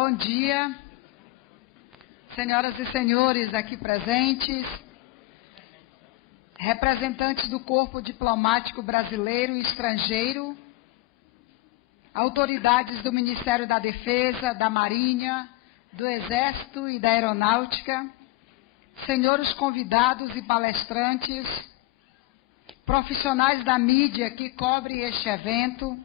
Bom dia, senhoras e senhores aqui presentes, representantes do Corpo Diplomático Brasileiro e Estrangeiro, autoridades do Ministério da Defesa, da Marinha, do Exército e da Aeronáutica, senhores convidados e palestrantes, profissionais da mídia que cobrem este evento,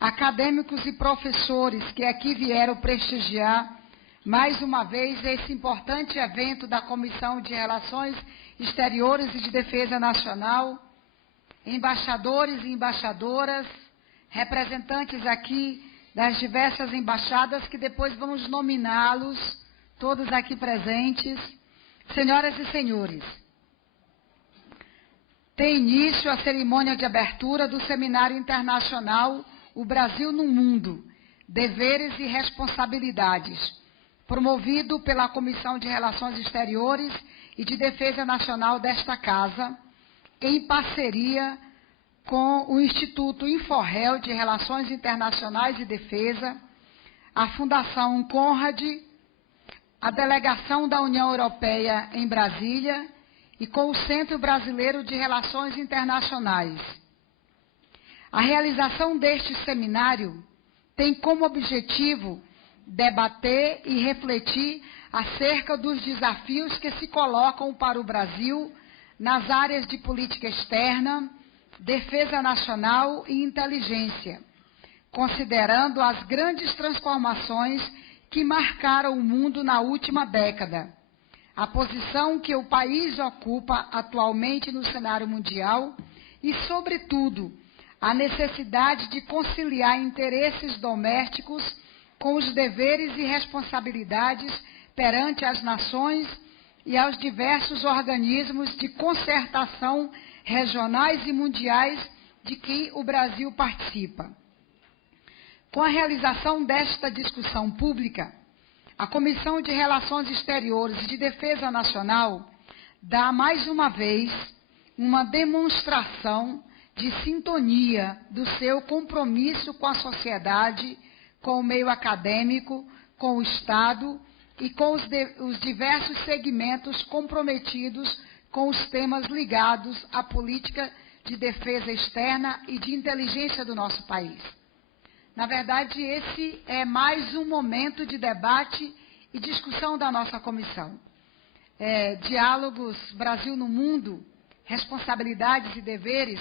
acadêmicos e professores que aqui vieram prestigiar mais uma vez esse importante evento da Comissão de Relações Exteriores e de Defesa Nacional, embaixadores e embaixadoras, representantes aqui das diversas embaixadas, que depois vamos nominá-los, todos aqui presentes, senhoras e senhores. Tem início a cerimônia de abertura do Seminário Internacional O Brasil no Mundo, Deveres e Responsabilidades, promovido pela Comissão de Relações Exteriores e de Defesa Nacional desta Casa, em parceria com o Instituto Inforrel de Relações Internacionais e Defesa, a Fundação Conrad, a Delegação da União Europeia em Brasília e com o Centro Brasileiro de Relações Internacionais. A realização deste seminário tem como objetivo debater e refletir acerca dos desafios que se colocam para o Brasil nas áreas de política externa, defesa nacional e inteligência, considerando as grandes transformações que marcaram o mundo na última década, a posição que o país ocupa atualmente no cenário mundial e, sobretudo, a necessidade de conciliar interesses domésticos com os deveres e responsabilidades perante as nações e aos diversos organismos de concertação regionais e mundiais de que o Brasil participa. Com a realização desta discussão pública, a Comissão de Relações Exteriores e de Defesa Nacional dá mais uma vez uma demonstração de sintonia do seu compromisso com a sociedade, com o meio acadêmico, com o Estado e com os diversos segmentos comprometidos com os temas ligados à política de defesa externa e de inteligência do nosso país. Na verdade, esse é mais um momento de debate e discussão da nossa comissão. Diálogos Brasil no Mundo, Responsabilidades e Deveres,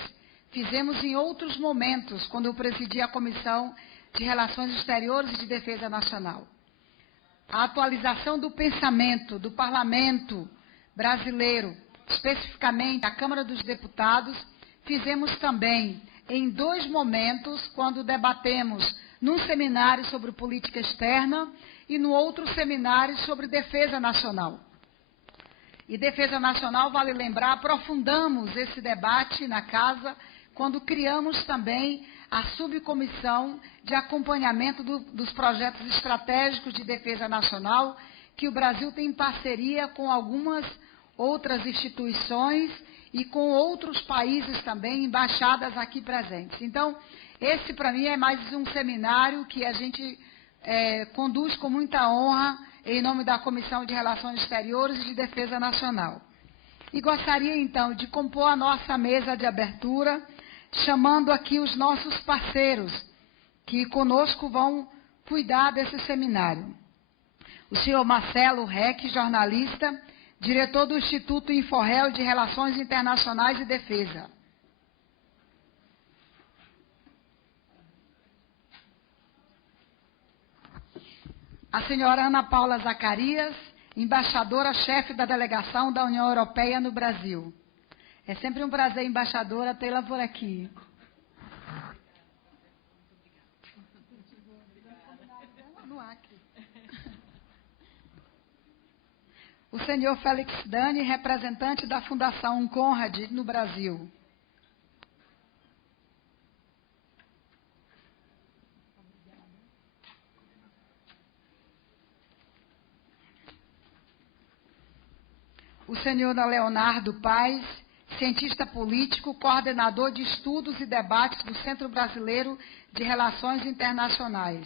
fizemos em outros momentos, quando eu presidi a Comissão de Relações Exteriores e de Defesa Nacional. A atualização do pensamento do Parlamento brasileiro, especificamente a Câmara dos Deputados, fizemos também em dois momentos, quando debatemos num seminário sobre política externa e no outro seminário sobre defesa nacional. E defesa nacional, vale lembrar, aprofundamos esse debate na Casa quando criamos também a subcomissão de acompanhamento dos projetos estratégicos de defesa nacional, que o Brasil tem em parceria com algumas outras instituições e com outros países também, embaixadas aqui presentes. Então, esse para mim é mais um seminário que a gente conduz com muita honra em nome da Comissão de Relações Exteriores e de Defesa Nacional. E gostaria então de compor a nossa mesa de abertura, chamando aqui os nossos parceiros, que conosco vão cuidar desse seminário. O senhor Marcelo Reck, jornalista, diretor do Instituto Inforrel de Relações Internacionais e Defesa. A senhora Ana Paula Zacarias, embaixadora-chefe da Delegação da União Europeia no Brasil. É sempre um prazer, embaixadora, tê-la por aqui. O senhor Félix Dani, representante da Fundação Conrad no Brasil. O senhor Leonardo Paes, cientista político, coordenador de estudos e debates do Centro Brasileiro de Relações Internacionais.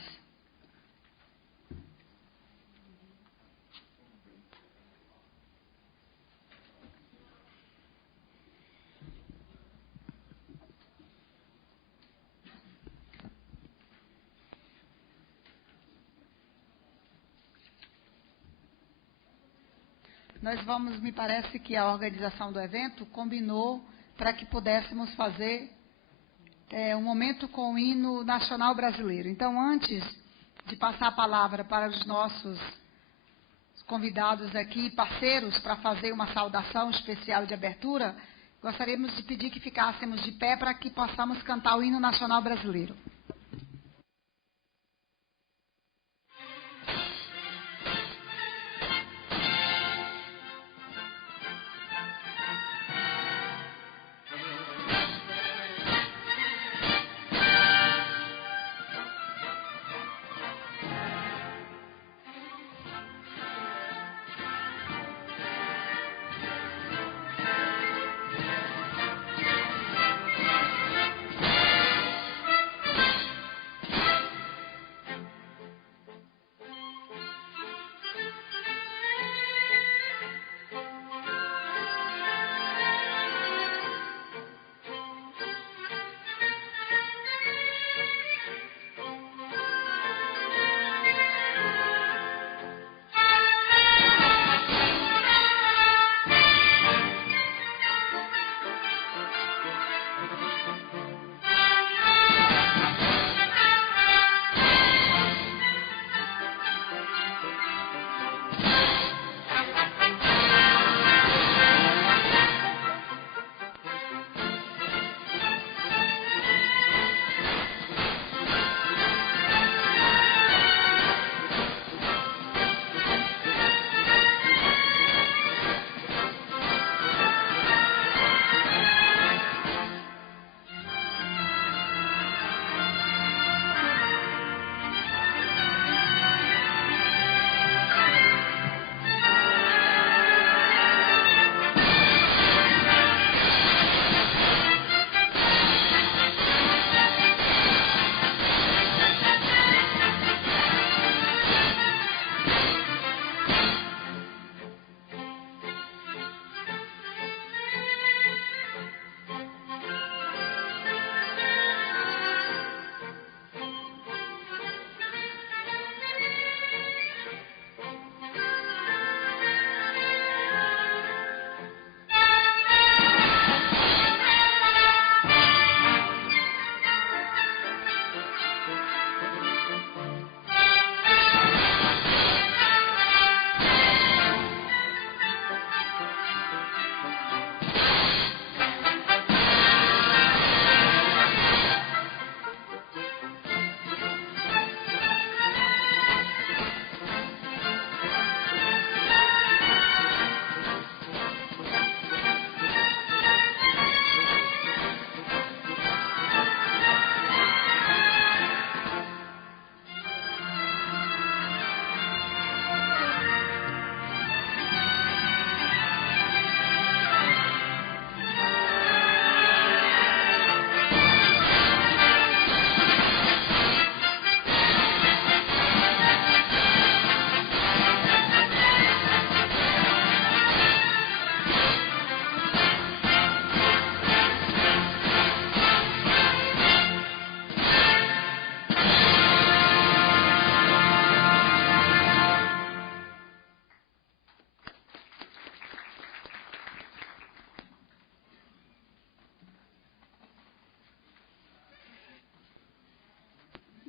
me parece que a organização do evento combinou para que pudéssemos fazer um momento com o hino nacional brasileiro. Então, antes de passar a palavra para os nossos convidados aqui, parceiros, para fazer uma saudação especial de abertura, gostaríamos de pedir que ficássemos de pé para que possamos cantar o hino nacional brasileiro.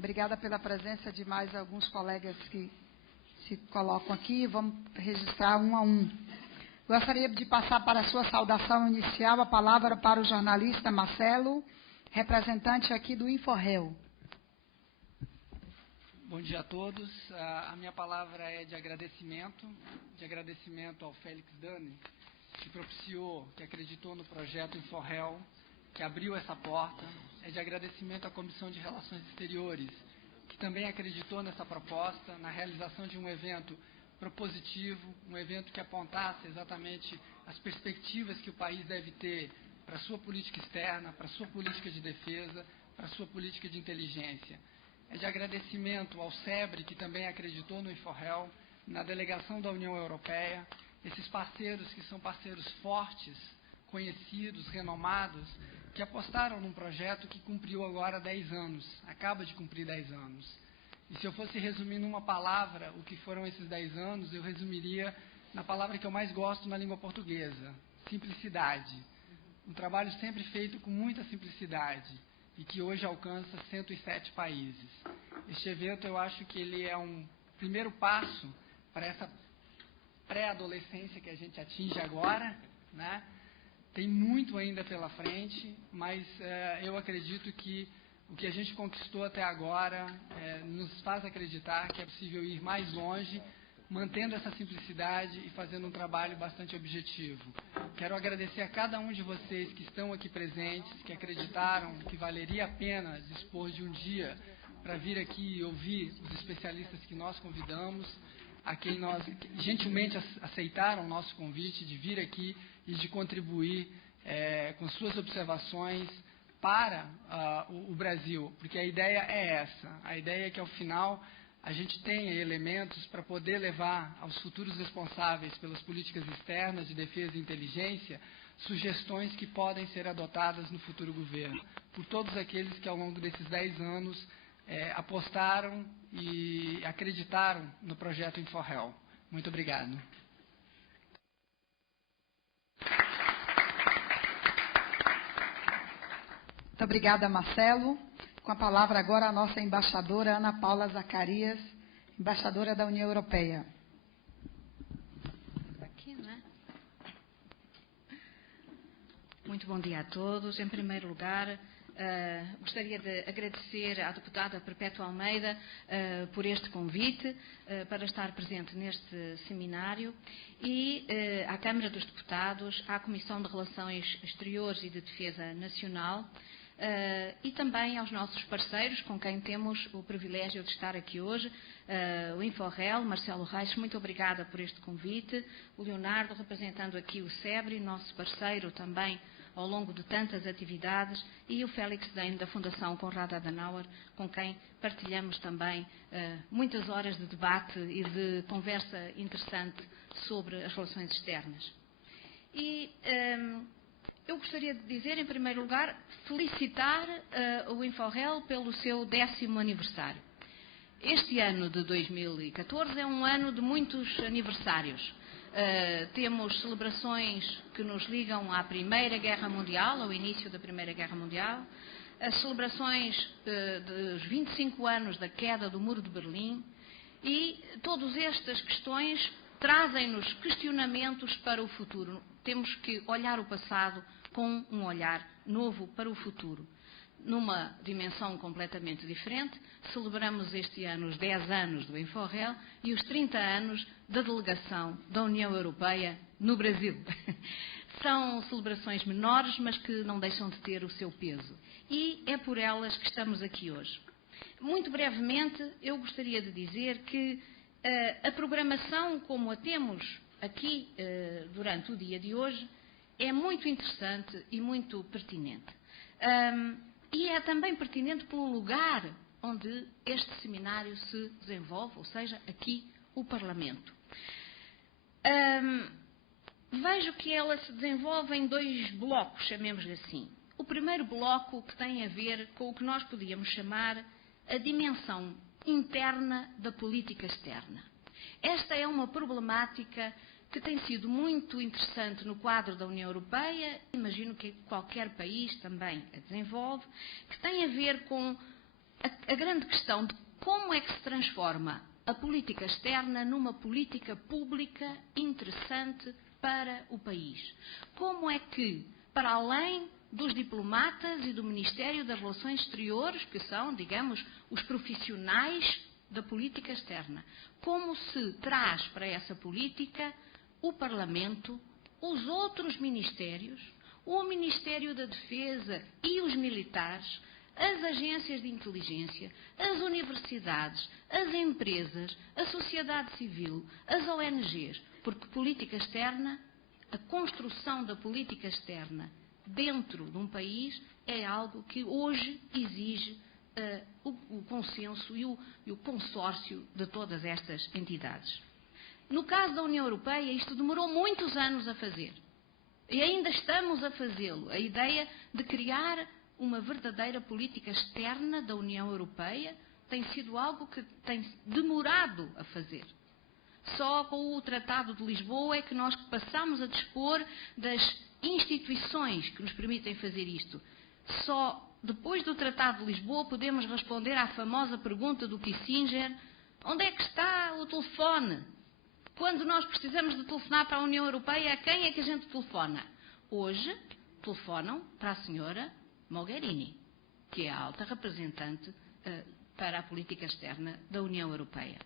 Obrigada pela presença de mais alguns colegas que se colocam aqui. Vamos registrar um a um. Gostaria de passar para a sua saudação inicial a palavra para o jornalista Marcelo, representante aqui do InfoRéu. Bom dia a todos. A minha palavra é de agradecimento ao Félix Dani, que propiciou, que acreditou no projeto InfoRéu, que abriu essa porta. É de agradecimento à Comissão de Relações Exteriores, que também acreditou nessa proposta, na realização de um evento propositivo, um evento que apontasse exatamente as perspectivas que o país deve ter para a sua política externa, para a sua política de defesa, para a sua política de inteligência. É de agradecimento ao SEBRE, que também acreditou no InfoRéu, na delegação da União Europeia, esses parceiros que são parceiros fortes, conhecidos, renomados, que apostaram num projeto que cumpriu agora 10 anos, acaba de cumprir 10 anos. E se eu fosse resumir numa palavra o que foram esses 10 anos, eu resumiria na palavra que eu mais gosto na língua portuguesa, simplicidade. Um trabalho sempre feito com muita simplicidade e que hoje alcança 107 países. Este evento, eu acho que ele é um primeiro passo para essa pré-adolescência que a gente atinge agora, né? Tem muito ainda pela frente, mas eu acredito que o que a gente conquistou até agora nos faz acreditar que é possível ir mais longe, mantendo essa simplicidade e fazendo um trabalho bastante objetivo. Quero agradecer a cada um de vocês que estão aqui presentes, que acreditaram que valeria a pena dispor de um dia para vir aqui e ouvir os especialistas que nós convidamos, a quem nós gentilmente aceitaram o nosso convite de vir aqui e de contribuir com suas observações para o Brasil, porque a ideia é essa, a ideia é que ao final a gente tenha elementos para poder levar aos futuros responsáveis pelas políticas externas de defesa e inteligência sugestões que podem ser adotadas no futuro governo, por todos aqueles que ao longo desses 10 anos apostaram e acreditaram no projeto InfoHel. Muito obrigado. Muito obrigada, Marcelo. Com a palavra agora a nossa embaixadora Ana Paula Zacarias, embaixadora da União Europeia. Aqui, não é? Muito bom dia a todos. Em primeiro lugar, gostaria de agradecer à deputada Perpétua Almeida por este convite para estar presente neste seminário e à Câmara dos Deputados, à Comissão de Relações Exteriores e de Defesa Nacional e também aos nossos parceiros com quem temos o privilégio de estar aqui hoje, o InfoHel, Marcelo Reis, muito obrigada por este convite, o Leonardo representando aqui o SEBRE, nosso parceiro também ao longo de tantas atividades, e o Félix Dane, da Fundação Konrad Adenauer, com quem partilhamos também muitas horas de debate e de conversa interessante sobre as relações externas. E eu gostaria de dizer, em primeiro lugar, felicitar o InfoHel pelo seu 10º aniversário. Este ano de 2014 é um ano de muitos aniversários. Temos celebrações que nos ligam à Primeira Guerra Mundial, ao início da Primeira Guerra Mundial, as celebrações dos 25 anos da queda do Muro de Berlim, e todas estas questões trazem-nos questionamentos para o futuro. Temos que olhar o passado com um olhar novo para o futuro. Numa dimensão completamente diferente, celebramos este ano os 10 anos do InfoHel e os 30 anos da delegação da União Europeia no Brasil. São celebrações menores, mas que não deixam de ter o seu peso. E é por elas que estamos aqui hoje. Muito brevemente, eu gostaria de dizer que a programação, como a temos aqui durante o dia de hoje, é muito interessante e muito pertinente. E é também pertinente pelo lugar onde este seminário se desenvolve, ou seja, aqui o Parlamento. Vejo que ela se desenvolve em 2 blocos, chamemos-lhe assim. O primeiro bloco que tem a ver com o que nós podíamos chamar a dimensão interna da política externa. Esta é uma problemática que tem sido muito interessante no quadro da União Europeia, imagino que qualquer país também a desenvolve, que tem a ver com a grande questão de como é que se transforma a política externa numa política pública interessante para o país. Como é que, para além dos diplomatas e do Ministério das Relações Exteriores, que são, digamos, os profissionais da política externa, como se traz para essa política o Parlamento, os outros ministérios, o Ministério da Defesa e os militares, as agências de inteligência, as universidades, as empresas, a sociedade civil, as ONGs, porque política externa, a construção da política externa dentro de um país é algo que hoje exige o consenso e o consórcio de todas estas entidades. No caso da União Europeia, isto demorou muitos anos a fazer. E ainda estamos a fazê-lo. A ideia de criar uma verdadeira política externa da União Europeia tem sido algo que tem demorado a fazer. Só com o Tratado de Lisboa é que nós passamos a dispor das instituições que nos permitem fazer isto. Só depois do Tratado de Lisboa podemos responder à famosa pergunta do Kissinger: onde é que está o telefone? Quando nós precisamos de telefonar para a União Europeia, a quem é que a gente telefona? Hoje, telefonam para a senhora Mogherini, que é a alta representante para a política externa da União Europeia.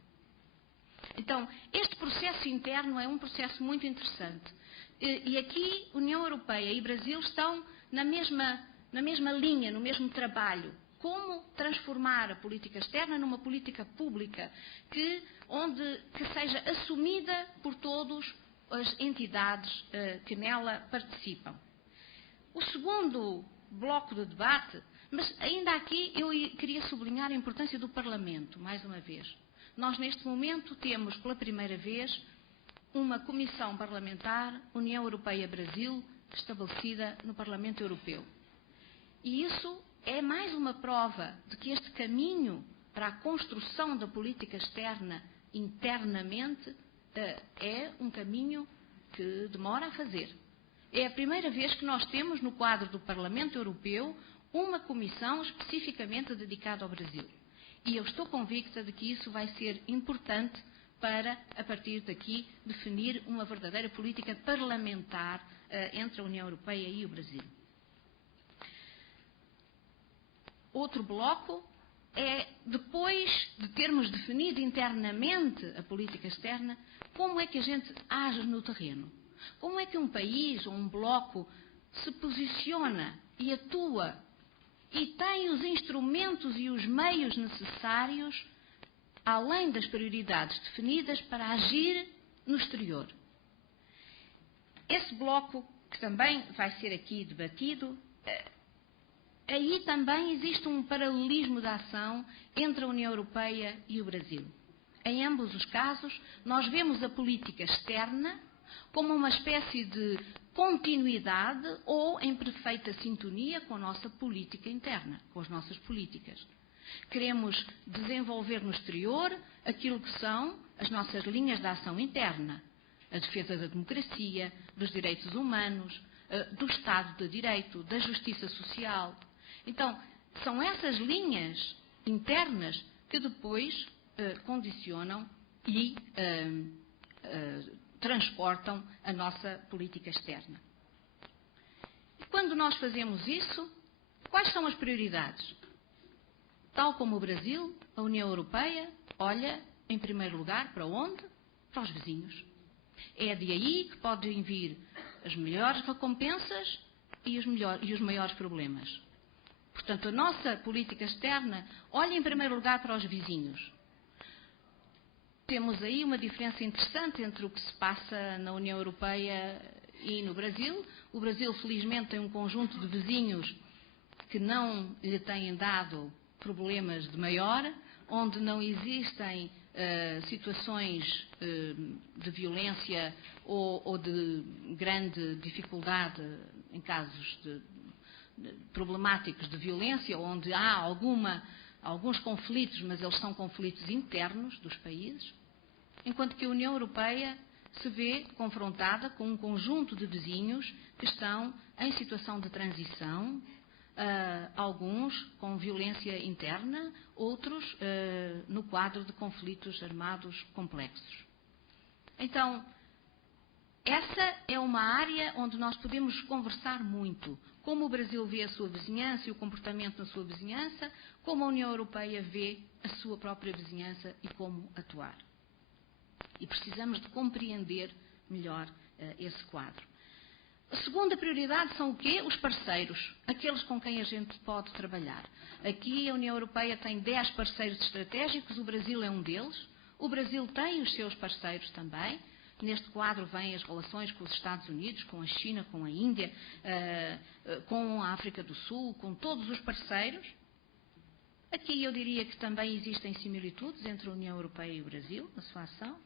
Então, este processo interno é um processo muito interessante. E aqui, União Europeia e Brasil estão na mesma linha, no mesmo trabalho. Como transformar a política externa numa política pública que seja assumida por todas as entidades que nela participam. O segundo bloco de debate, mas ainda aqui eu queria sublinhar a importância do Parlamento, mais uma vez. Nós, neste momento, temos pela primeira vez uma comissão parlamentar União Europeia-Brasil estabelecida no Parlamento Europeu. E isso é mais uma prova de que este caminho para a construção da política externa internamente é um caminho que demora a fazer. É a primeira vez que nós temos, no quadro do Parlamento Europeu, uma comissão especificamente dedicada ao Brasil. E eu estou convicta de que isso vai ser importante para, a partir daqui, definir uma verdadeira política parlamentar entre a União Europeia e o Brasil. Outro bloco é, depois de termos definido internamente a política externa, como é que a gente age no terreno? Como é que um país ou um bloco se posiciona e atua e tem os instrumentos e os meios necessários, além das prioridades definidas, para agir no exterior? Esse bloco, que também vai ser aqui debatido, aí também existe um paralelismo de ação entre a União Europeia e o Brasil. Em ambos os casos, nós vemos a política externa como uma espécie de continuidade ou em perfeita sintonia com a nossa política interna, com as nossas políticas. Queremos desenvolver no exterior aquilo que são as nossas linhas de ação interna: a defesa da democracia, dos direitos humanos, do Estado de Direito, da justiça social. Então, são essas linhas internas que depois condicionam e transportam a nossa política externa. E quando nós fazemos isso, quais são as prioridades? Tal como o Brasil, a União Europeia olha, em primeiro lugar, para onde? Para os vizinhos. É de aí que podem vir as melhores recompensas e os maiores problemas. Portanto, a nossa política externa olha em primeiro lugar para os vizinhos. Temos aí uma diferença interessante entre o que se passa na União Europeia e no Brasil. O Brasil, felizmente, tem um conjunto de vizinhos que não lhe têm dado problemas de maior, onde não existem situações de violência ou de grande dificuldade em casos problemáticos de violência, onde há alguns conflitos, mas eles são conflitos internos dos países, enquanto que a União Europeia se vê confrontada com um conjunto de vizinhos que estão em situação de transição, alguns com violência interna, outros no quadro de conflitos armados complexos. Então, essa é uma área onde nós podemos conversar muito. Como o Brasil vê a sua vizinhança e o comportamento na sua vizinhança, como a União Europeia vê a sua própria vizinhança e como atuar. E precisamos de compreender melhor esse quadro. A segunda prioridade são o quê? Os parceiros, aqueles com quem a gente pode trabalhar. Aqui a União Europeia tem 10 parceiros estratégicos, o Brasil é um deles. O Brasil tem os seus parceiros também. Neste quadro vêm as relações com os Estados Unidos, com a China, com a Índia, com a África do Sul, com todos os parceiros. Aqui eu diria que também existem similitudes entre a União Europeia e o Brasil, na sua ação.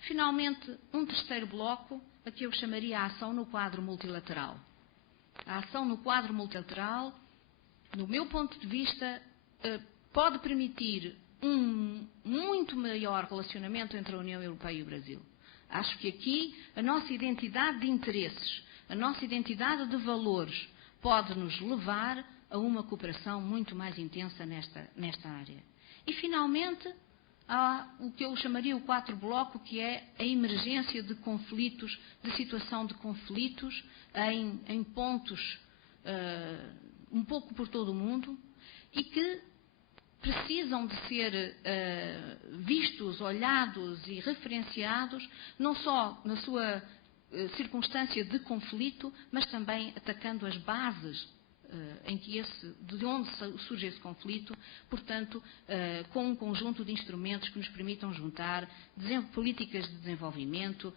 Finalmente, um terceiro bloco, a que eu chamaria a ação no quadro multilateral. A ação no quadro multilateral, no meu ponto de vista, pode permitir um muito maior maior relacionamento entre a União Europeia e o Brasil. Acho que aqui a nossa identidade de interesses, a nossa identidade de valores pode nos levar a uma cooperação muito mais intensa nesta área. E, finalmente, há o que eu chamaria o 4 bloco, que é a emergência de conflitos, de situação de conflitos em pontos um pouco por todo o mundo e que precisam de ser vistos, olhados e referenciados, não só na sua circunstância de conflito, mas também atacando as bases de onde surge esse conflito, portanto, com um conjunto de instrumentos que nos permitam juntar políticas de desenvolvimento,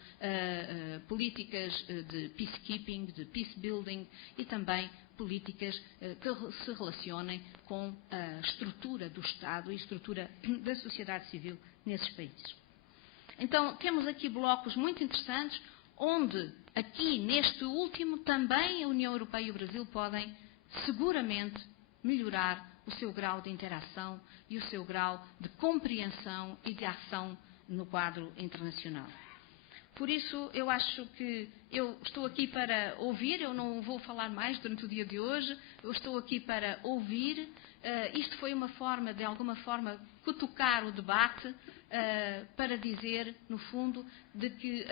políticas de peacekeeping, de peace building e também políticas que se relacionem com a estrutura do Estado e a estrutura da sociedade civil nesses países. Então, temos aqui blocos muito interessantes, onde, aqui, neste último, também a União Europeia e o Brasil podem seguramente melhorar o seu grau de interação e o seu grau de compreensão e de ação no quadro internacional. Por isso, eu acho que eu estou aqui para ouvir, eu não vou falar mais durante o dia de hoje, eu estou aqui para ouvir. Isto foi uma forma, de alguma forma, cutucar o debate para dizer, no fundo, de que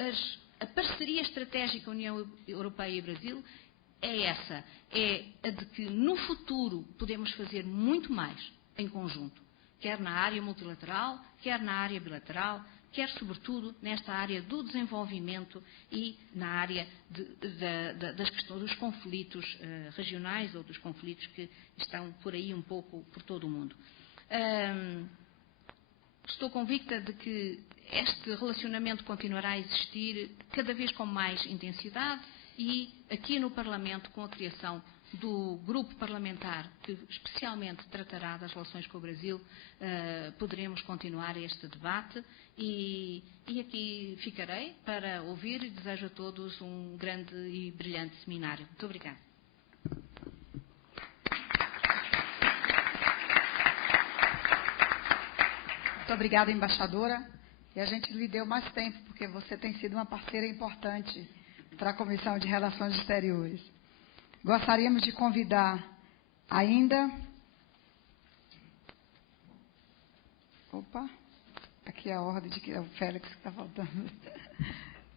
a parceria estratégica União Europeia e Brasil é essa, é a de que no futuro podemos fazer muito mais em conjunto, quer na área multilateral, quer na área bilateral, quer sobretudo nesta área do desenvolvimento e na área das questões dos conflitos regionais ou dos conflitos que estão por aí um pouco por todo o mundo. Estou convicta de que este relacionamento continuará a existir cada vez com mais intensidade e aqui no Parlamento, com a criação do grupo parlamentar que especialmente tratará das relações com o Brasil, poderemos continuar este debate e aqui ficarei para ouvir e desejo a todos um grande e brilhante seminário. Muito obrigada. Muito obrigada, embaixadora. E a gente lhe deu mais tempo, porque você tem sido uma parceira importante para a Comissão de Relações Exteriores. Gostaríamos de convidar ainda... Opa, aqui é a ordem de que é o Félix que está faltando.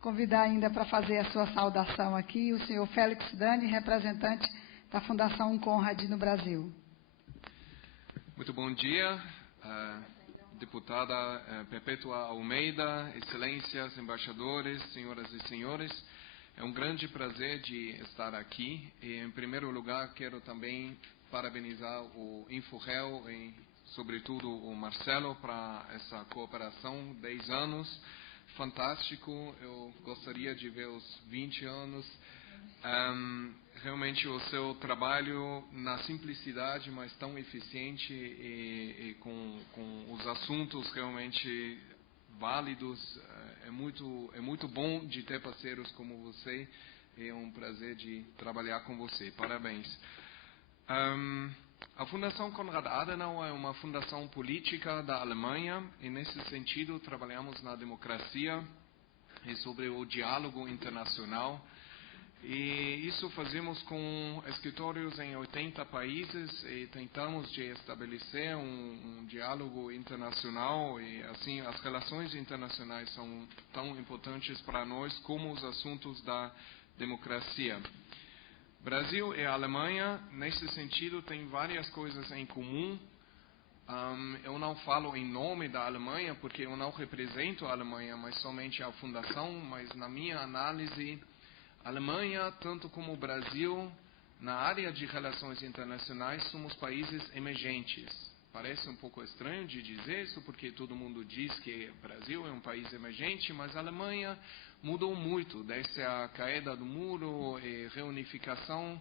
Convidar ainda para fazer a sua saudação aqui o senhor Félix Dani, representante da Fundação Conrad no Brasil. Muito bom dia, deputada Perpétua Almeida, excelências, embaixadores, senhoras e senhores. É um grande prazer de estar aqui e, em primeiro lugar, quero também parabenizar o InfoRel e, sobretudo, o Marcelo para essa cooperação, 10 anos, fantástico. Eu gostaria de ver os 20 anos. Realmente o seu trabalho na simplicidade, mas tão eficiente e com os assuntos realmente válidos, é muito bom de ter parceiros como você. É um prazer de trabalhar com você. Parabéns. A Fundação Konrad Adenauer é uma fundação política da Alemanha e, nesse sentido, trabalhamos na democracia e sobre o diálogo internacional. E isso fazemos com escritórios em 80 países e tentamos de estabelecer um diálogo internacional e assim as relações internacionais são tão importantes para nós como os assuntos da democracia. Brasil e Alemanha, nesse sentido, têm várias coisas em comum. Eu não falo em nome da Alemanha porque eu não represento a Alemanha, mas somente a fundação, mas na minha análise, a Alemanha, tanto como o Brasil, na área de relações internacionais, somos países emergentes. Parece um pouco estranho de dizer isso, porque todo mundo diz que o Brasil é um país emergente, mas a Alemanha mudou muito, desde a queda do muro e reunificação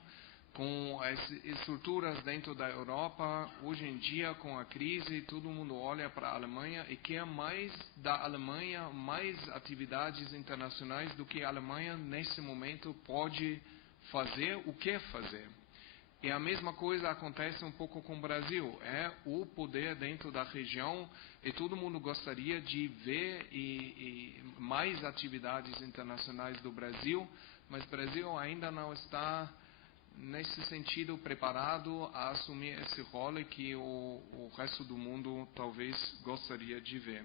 com as estruturas dentro da Europa. Hoje em dia, com a crise, todo mundo olha para a Alemanha e quer mais da Alemanha, mais atividades internacionais do que a Alemanha, nesse momento, pode fazer, o quer fazer. E a mesma coisa acontece um pouco com o Brasil. É o poder dentro da região e todo mundo gostaria de ver mais atividades internacionais do Brasil, mas o Brasil ainda não está, nesse sentido, preparado a assumir esse rol que o resto do mundo talvez gostaria de ver.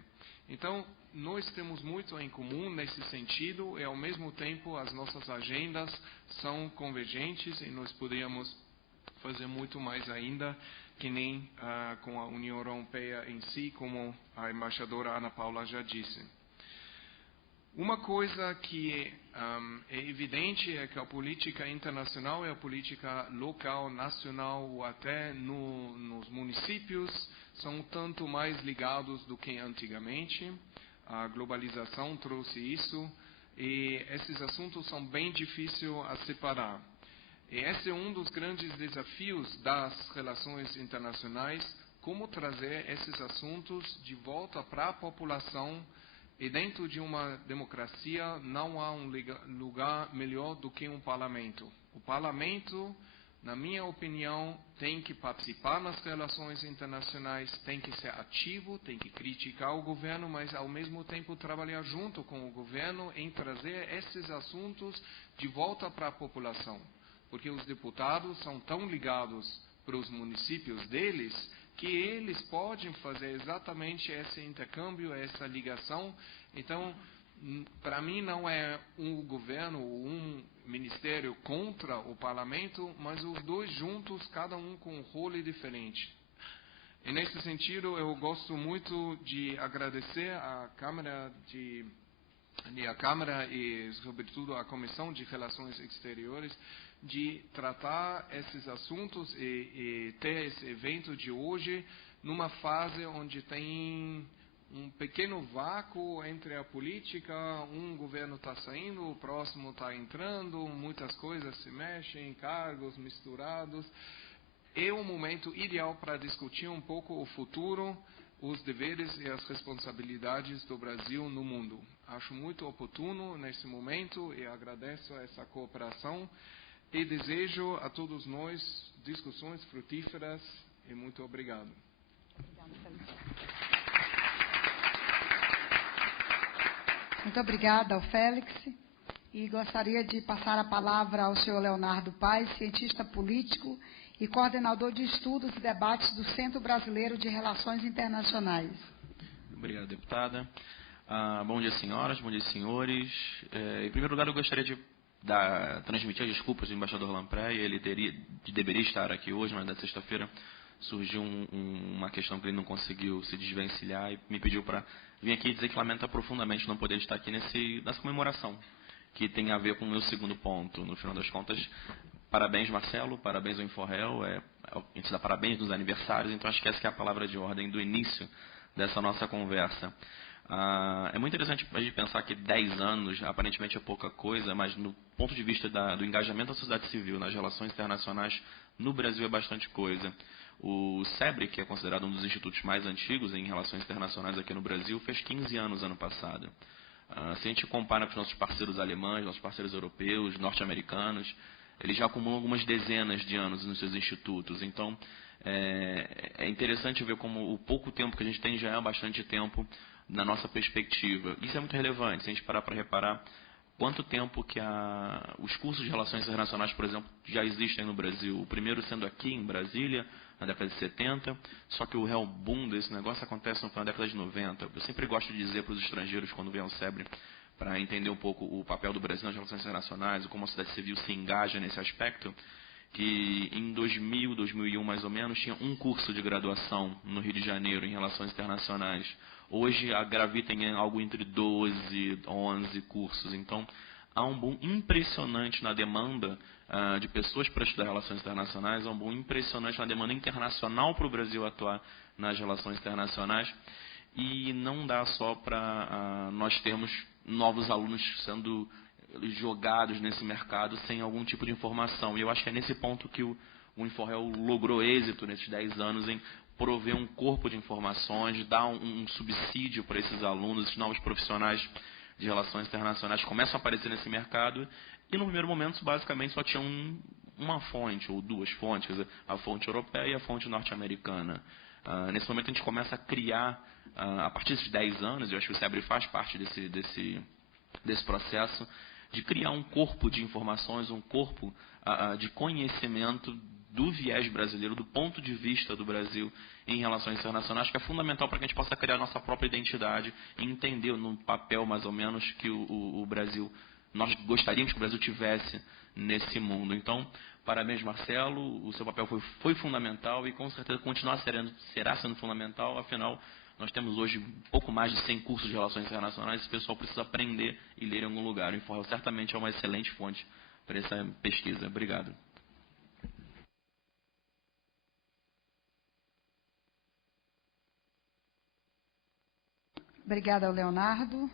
Então, nós temos muito em comum nesse sentido e, ao mesmo tempo, as nossas agendas são convergentes e nós poderíamos fazer muito mais ainda, que nem com a União Europeia em si, como a embaixadora Ana Paula já disse. Uma coisa que é evidente é que a política internacional e a política local, nacional ou até nos municípios são um tanto mais ligados do que antigamente. A globalização trouxe isso e esses assuntos são bem difíceis a separar. E esse é um dos grandes desafios das relações internacionais, como trazer esses assuntos de volta para a população. E dentro de uma democracia não há um lugar melhor do que um parlamento. O parlamento, na minha opinião, tem que participar nas relações internacionais, tem que ser ativo, tem que criticar o governo, mas ao mesmo tempo trabalhar junto com o governo em trazer esses assuntos de volta para a população. Porque os deputados são tão ligados para os municípios deles que eles podem fazer exatamente esse intercâmbio, essa ligação. Então, para mim não é um governo ou um ministério contra o parlamento, mas os dois juntos, cada um com um rol diferente. E nesse sentido, eu gosto muito de agradecer à Câmara e, sobretudo, à Comissão de Relações Exteriores, de tratar esses assuntos e ter esse evento de hoje numa fase onde tem um pequeno vácuo entre a política, um governo está saindo, o próximo está entrando, muitas coisas se mexem, cargos misturados. É um momento ideal para discutir um pouco o futuro, os deveres e as responsabilidades do Brasil no mundo. Acho muito oportuno nesse momento e agradeço essa cooperação. E desejo a todos nós discussões frutíferas e muito obrigado. Muito obrigada ao Félix. E gostaria de passar a palavra ao senhor Leonardo Paes, cientista político e coordenador de estudos e debates do Centro Brasileiro de Relações Internacionais. Obrigado, deputada. Bom dia, senhoras, bom dia, senhores. Em primeiro lugar, eu gostaria de transmitir as desculpas do embaixador Lamprey. Ele deveria estar aqui hoje, mas na sexta-feira surgiu uma questão que ele não conseguiu se desvencilhar e me pediu para vir aqui dizer que lamenta profundamente não poder estar aqui nessa comemoração, que tem a ver com o meu segundo ponto. No final das contas, parabéns, Marcelo, parabéns ao Inforrel, a gente dá parabéns nos aniversários, então acho que essa que é a palavra de ordem do início dessa nossa conversa. É muito interessante a gente pensar que 10 anos aparentemente é pouca coisa, mas no ponto de vista do engajamento da sociedade civil nas relações internacionais, no Brasil é bastante coisa. O SEBRE, que é considerado um dos institutos mais antigos em relações internacionais aqui no Brasil, fez 15 anos ano passado. Se a gente compara com os nossos parceiros alemães, nossos parceiros europeus, norte-americanos, eles já acumulam algumas dezenas de anos nos seus institutos. Então, é interessante ver como o pouco tempo que a gente tem já é bastante tempo na nossa perspectiva. Isso é muito relevante, se a gente parar para reparar quanto tempo que os cursos de relações internacionais, por exemplo, já existem no Brasil. O primeiro sendo aqui em Brasília, na década de 70, só que o real boom desse negócio acontece na década de 90. Eu sempre gosto de dizer para os estrangeiros, quando vem ao SEBRE, para entender um pouco o papel do Brasil nas relações internacionais, como a sociedade civil se engaja nesse aspecto, que em 2000, 2001 mais ou menos, tinha um curso de graduação no Rio de Janeiro em relações internacionais. Hoje gravita em algo entre 12, 11 cursos. Então, há um boom impressionante na demanda de pessoas para estudar relações internacionais, há um boom impressionante na demanda internacional para o Brasil atuar nas relações internacionais. E não dá só para nós termos novos alunos sendo jogados nesse mercado sem algum tipo de informação. E eu acho que é nesse ponto que o Inforrel logrou êxito nesses 10 anos em prover um corpo de informações, dar um subsídio para esses alunos, esses novos profissionais de relações internacionais começam a aparecer nesse mercado. E no primeiro momento, basicamente, só tinha uma fonte ou duas fontes, quer dizer, a fonte europeia e a fonte norte-americana. Nesse momento a gente começa a criar, a partir desses 10 anos, eu acho que o SEBRE faz parte desse processo, de criar um corpo de informações, um corpo de conhecimento do viés brasileiro, do ponto de vista do Brasil em relações internacionais, que é fundamental para que a gente possa criar nossa própria identidade e entender no papel, mais ou menos, que o Brasil, nós gostaríamos que o Brasil tivesse nesse mundo. Então, parabéns, Marcelo, o seu papel foi fundamental e com certeza será sendo fundamental, afinal, nós temos hoje um pouco mais de 100 cursos de relações internacionais, esse pessoal precisa aprender e ler em algum lugar. O Inforel certamente é uma excelente fonte para essa pesquisa. Obrigado. Obrigada ao Leonardo.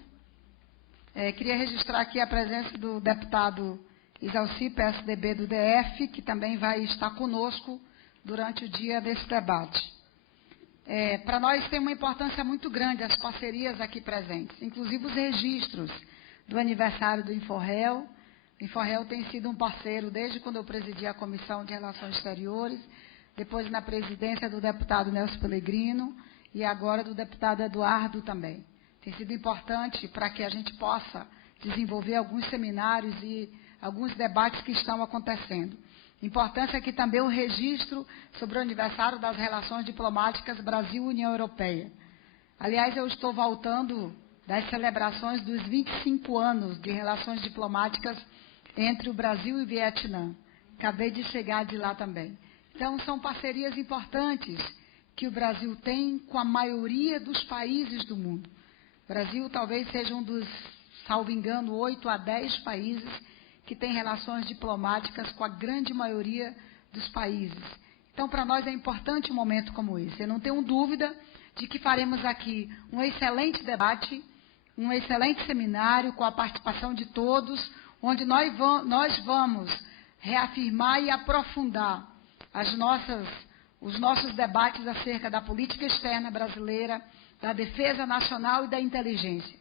Queria registrar aqui a presença do deputado Isalci, PSDB do DF, que também vai estar conosco durante o dia desse debate. Para nós tem uma importância muito grande as parcerias aqui presentes, inclusive os registros do aniversário do Inforel. O Inforel tem sido um parceiro desde quando eu presidi a Comissão de Relações Exteriores, depois na presidência do deputado Nelson Pellegrino e agora do deputado Eduardo também. Tem sido importante para que a gente possa desenvolver alguns seminários e alguns debates que estão acontecendo. Importância aqui também o registro sobre o aniversário das relações diplomáticas Brasil-União Europeia. Aliás, eu estou voltando das celebrações dos 25 anos de relações diplomáticas entre o Brasil e o Vietnã. Acabei de chegar de lá também. Então, são parcerias importantes que o Brasil tem com a maioria dos países do mundo. O Brasil talvez seja um dos, salvo engano, 8 a 10 países que tem relações diplomáticas com a grande maioria dos países. Então, para nós é importante um momento como esse. Eu não tenho dúvida de que faremos aqui um excelente debate, um excelente seminário com a participação de todos, onde nós vamos reafirmar e aprofundar os nossos debates acerca da política externa brasileira, da defesa nacional e da inteligência.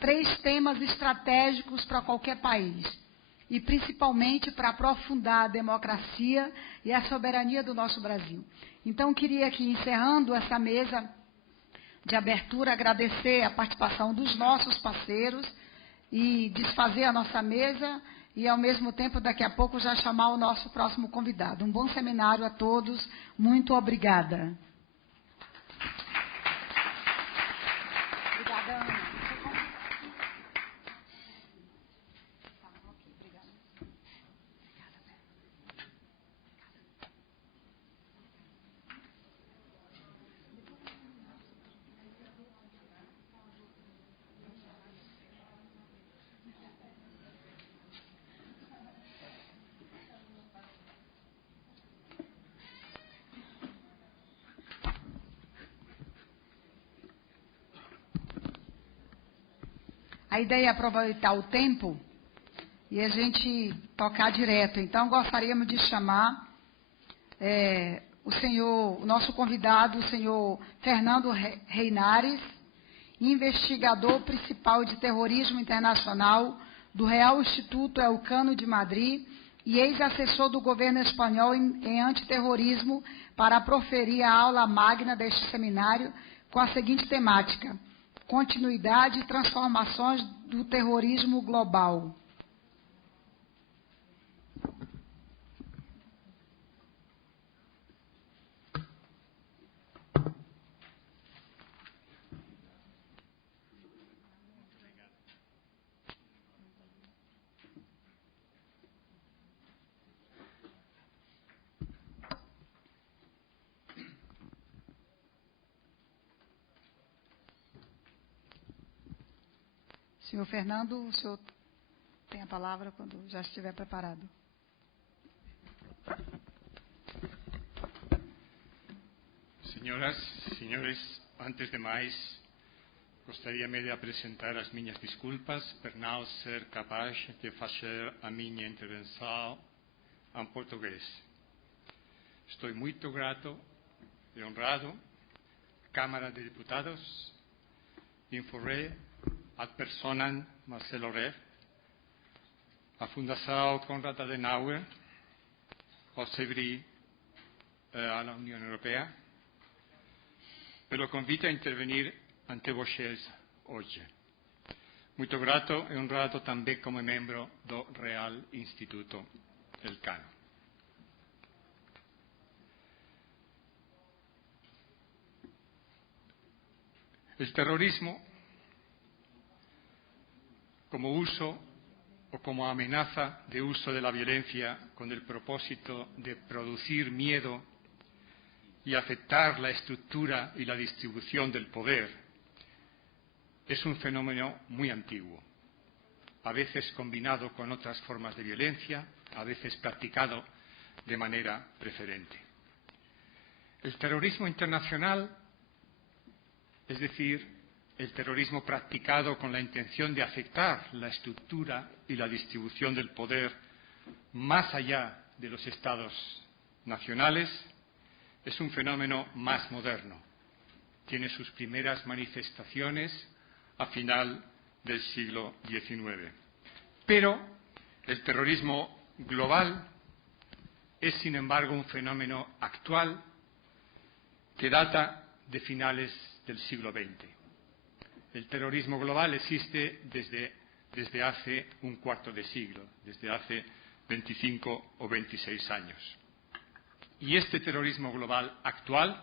3 temas estratégicos para qualquer país. E principalmente para aprofundar a democracia e a soberania do nosso Brasil. Então, queria aqui, encerrando essa mesa de abertura, agradecer a participação dos nossos parceiros e desfazer a nossa mesa e, ao mesmo tempo, daqui a pouco, já chamar o nosso próximo convidado. Um bom seminário a todos. Muito obrigada. Obrigada, Ana. A ideia é aproveitar o tempo e a gente tocar direto. Então, gostaríamos de chamar o nosso convidado, o senhor Fernando Reinares, investigador principal de terrorismo internacional do Real Instituto Elcano de Madrid e ex-assessor do governo espanhol em antiterrorismo, para proferir a aula magna deste seminário com a seguinte temática: continuidade e transformações do terrorismo global. Senhor Fernando, o senhor tem a palavra quando já estiver preparado. Senhoras, senhores, antes de mais, gostaria-me de apresentar as minhas desculpas por não ser capaz de fazer a minha intervenção em português. Estou muito grato e honrado, Câmara de Deputados, Inforel, ad personam Marcelo Reh, a Fundação Konrad Adenauer, Ossebri a la Unión Europea, pero convite a intervenir ante vocês hoje. Muito grato e honrado também como membro do Real Instituto Elcano. El terrorismo, como uso o como amenaza de uso de la violencia con el propósito de producir miedo y afectar la estructura y la distribución del poder, es un fenómeno muy antiguo, a veces combinado con otras formas de violencia, a veces practicado de manera preferente. El terrorismo internacional, es decir, el terrorismo practicado con la intención de afectar la estructura y la distribución del poder más allá de los estados nacionales, es un fenómeno más moderno. Tiene sus primeras manifestaciones a final del siglo XIX. Pero el terrorismo global es, sin embargo, un fenómeno actual que data de finales del siglo XX. El terrorismo global existe desde hace un cuarto de siglo, desde hace 25 o 26 años. Y este terrorismo global actual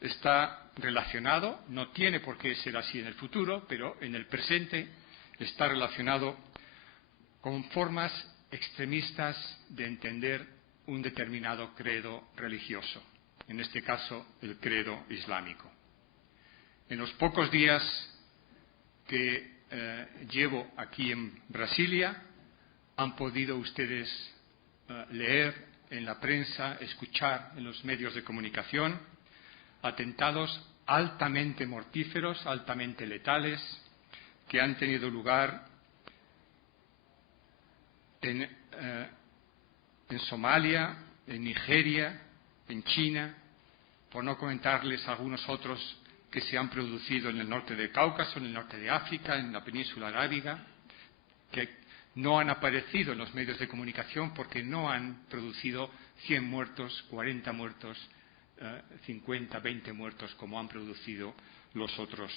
está relacionado, no tiene por qué ser así en el futuro, pero en el presente está relacionado con formas extremistas de entender un determinado credo religioso, en este caso el credo islámico. En los pocos días que llevo aquí en Brasilia, han podido ustedes leer en la prensa, escuchar en los medios de comunicación atentados altamente mortíferos, altamente letales, que han tenido lugar en Somalia, en Nigeria, en China, por no comentarles algunos otros que se han producido en el norte del Cáucaso, en el norte de África, en la península arábiga, que no han aparecido en los medios de comunicación porque no han producido 100 muertos, 40 muertos, 50, 20 muertos, como han producido los otros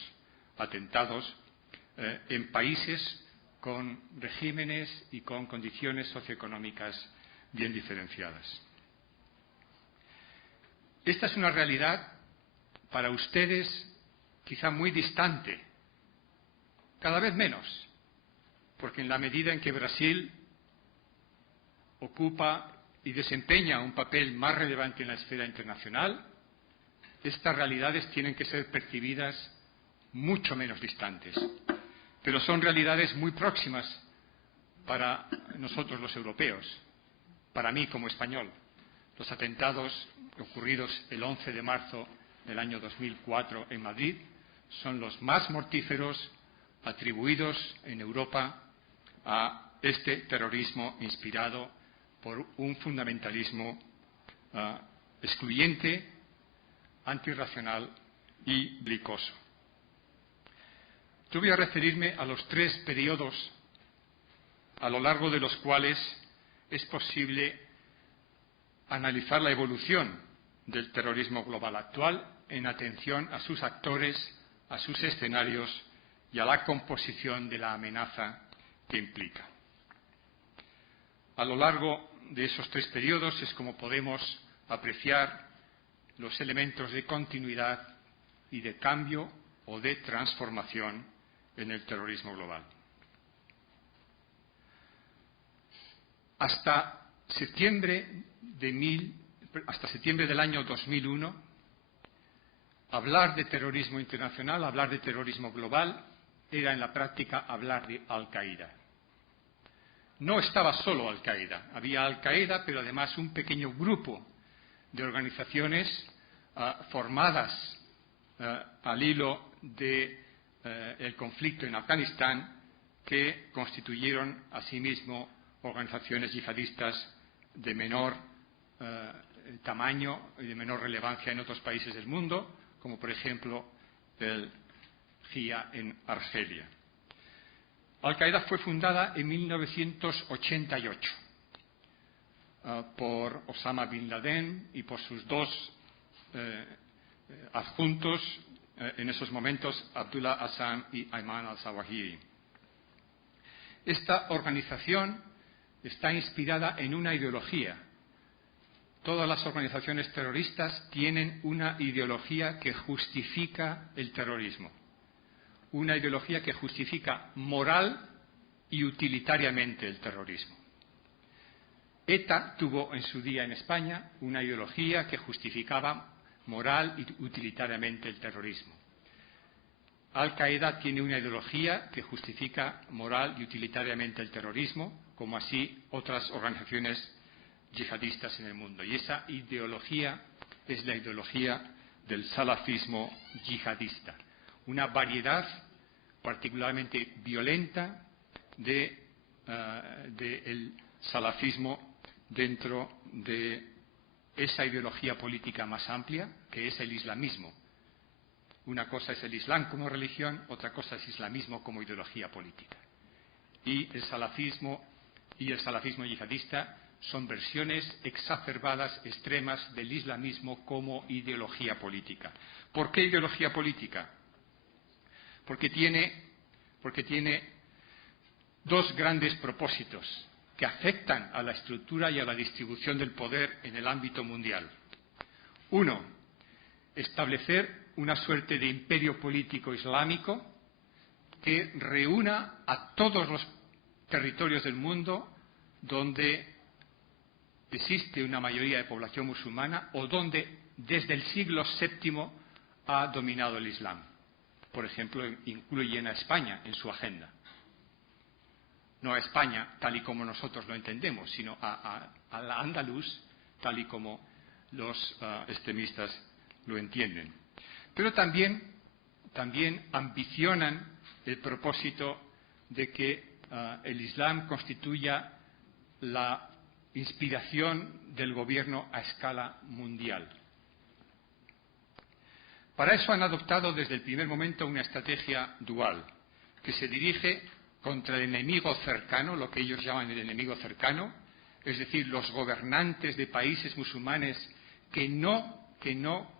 atentados en países con regímenes y con condiciones socioeconómicas bien diferenciadas. Esta es una realidad para ustedes quizá muy distante, cada vez menos, porque en la medida en que Brasil ocupa y desempeña un papel más relevante en la esfera internacional, estas realidades tienen que ser percibidas mucho menos distantes, pero son realidades muy próximas para nosotros los europeos, para mí como español. Los atentados ocurridos el 11 de marzo del año 2004 en Madrid son los más mortíferos atribuidos en Europa a este terrorismo inspirado por un fundamentalismo excluyente, antirracional y belicoso. Yo voy a referirme a los 3 periodos a lo largo de los cuales es posible analizar la evolución del terrorismo global actual en atención a sus actores, a sus escenarios y a la composición de la amenaza que implica. A lo largo de esos 3 periodos es como podemos apreciar los elementos de continuidad y de cambio o de transformación en el terrorismo global. Hasta septiembre del año 2001, hablar de terrorismo internacional, hablar de terrorismo global, era en la práctica hablar de Al-Qaeda. No estaba solo Al-Qaeda, había Al-Qaeda, pero además un pequeño grupo de organizaciones formadas al hilo del conflicto en Afganistán, que constituyeron asimismo organizaciones yihadistas de menor tamaño y de menor relevancia en otros países del mundo, como por ejemplo el GIA en Argelia. Al-Qaeda fue fundada en 1988. por Osama Bin Laden y por sus dos adjuntos en esos momentos, Abdullah Hassan y Ayman al-Zawahiri. Esta organización está inspirada en una ideología. Todas las organizaciones terroristas tienen una ideología que justifica el terrorismo, una ideología que justifica moral y utilitariamente el terrorismo. ETA tuvo en su día en España una ideología que justificaba moral y utilitariamente el terrorismo. Al-Qaeda tiene una ideología que justifica moral y utilitariamente el terrorismo, como así otras organizaciones yihadistas en el mundo. Y esa ideología es la ideología del salafismo yihadista, una variedad particularmente violenta del salafismo dentro de esa ideología política más amplia, que es el islamismo. Una cosa es el Islam como religión, otra cosa es islamismo como ideología política. Y el salafismo yihadista son versiones exacerbadas, extremas del islamismo como ideología política. ¿Por qué ideología política? Porque tiene dos grandes propósitos que afectan a la estructura y a la distribución del poder en el ámbito mundial. Uno, establecer una suerte de imperio político islámico que reúna a todos los territorios del mundo donde existe una mayoría de población musulmana o donde desde el siglo VII ha dominado el Islam. Por ejemplo, incluyen a España en su agenda. No a España tal y como nosotros lo entendemos, sino a la Andaluz tal y como los extremistas lo entienden. Pero también ambicionan el propósito de que el Islam constituya la inspiración del gobierno a escala mundial. Para eso han adoptado desde el primer momento una estrategia dual, que se dirige contra el enemigo cercano, lo que ellos llaman el enemigo cercano, es decir, los gobernantes de países musulmanes que no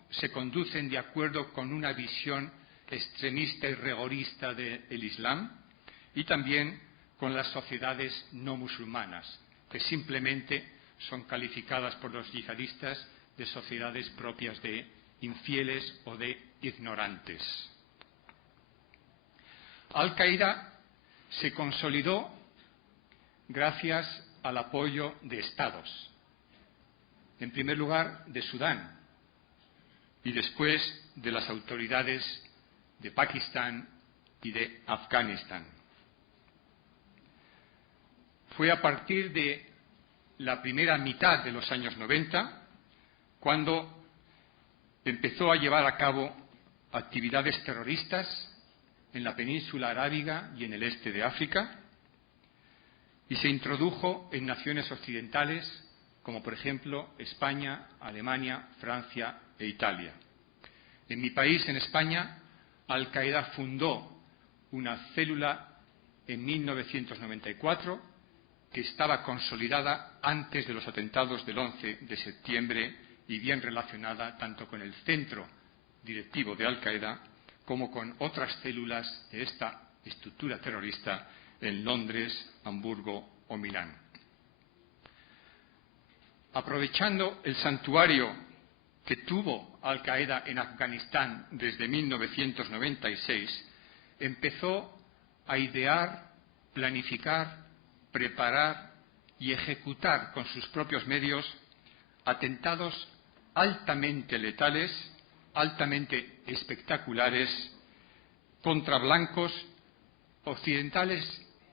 se conducen de acuerdo con una visión extremista y rigorista del Islam, y también con las sociedades no musulmanas, que simplemente son calificadas por los yihadistas de sociedades propias de infieles o de ignorantes. Al-Qaeda se consolidó gracias al apoyo de Estados, en primer lugar de Sudán y después de las autoridades de Pakistán y de Afganistán. Fue a partir de la primera mitad de los años 90 cuando empezó a llevar a cabo actividades terroristas en la península arábiga y en el este de África, y se introdujo en naciones occidentales como por ejemplo España, Alemania, Francia e Italia. En mi país, en España, Al-Qaeda fundó una célula en 1994 que estaba consolidada antes de los atentados del 11 de septiembre y bien relacionada tanto con el centro directivo de Al-Qaeda como con otras células de esta estructura terrorista en Londres, Hamburgo o Milán. Aprovechando el santuario que tuvo Al-Qaeda en Afganistán desde 1996, empezó a idear, planificar, preparar y ejecutar con sus propios medios atentados altamente letales, altamente espectaculares, contra blancos occidentales,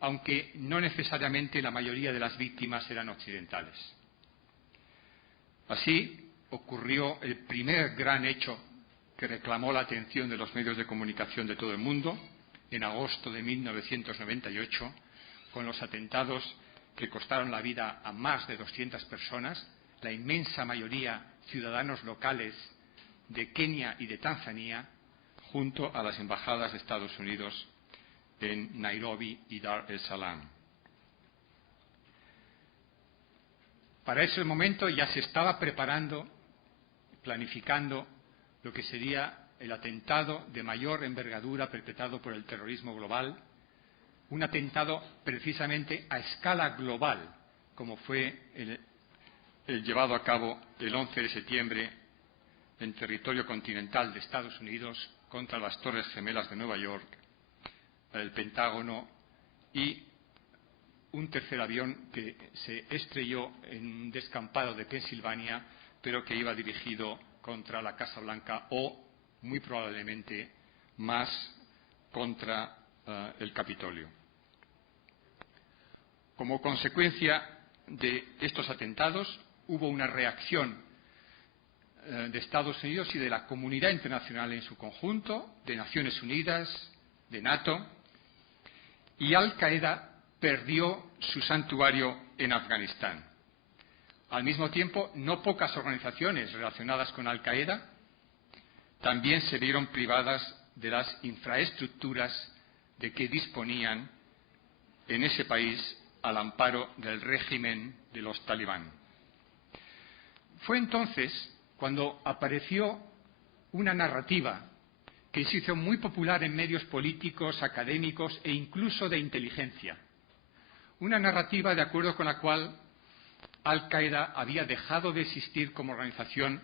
aunque no necesariamente la mayoría de las víctimas eran occidentales. Así ocurrió el primer gran hecho que reclamó la atención de los medios de comunicación de todo el mundo en agosto de 1998, con los atentados que costaron la vida a más de 200 personas, la inmensa mayoría ciudadanos locales de Kenia y de Tanzania, junto a las embajadas de Estados Unidos en Nairobi y Dar es Salaam. Para ese momento ya se estaba preparando, planificando lo que sería el atentado de mayor envergadura perpetrado por el terrorismo global, un atentado precisamente a escala global, como fue el llevado a cabo el 11 de septiembre en territorio continental de Estados Unidos contra las Torres Gemelas de Nueva York, el Pentágono y un tercer avión que se estrelló en un descampado de Pensilvania, pero que iba dirigido contra la Casa Blanca o, muy probablemente, más contra el Capitolio. Como consecuencia de estos atentados, hubo una reacción de Estados Unidos y de la comunidad internacional en su conjunto, de Naciones Unidas, de NATO, y Al-Qaeda perdió su santuario en Afganistán. Al mismo tiempo, no pocas organizaciones relacionadas con Al-Qaeda también se vieron privadas de las infraestructuras de que disponían en ese país al amparo del régimen de los talibán. Fue entonces cuando apareció una narrativa que se hizo muy popular en medios políticos, académicos e incluso de inteligencia. Una narrativa de acuerdo con la cual Al-Qaeda había dejado de existir como organización,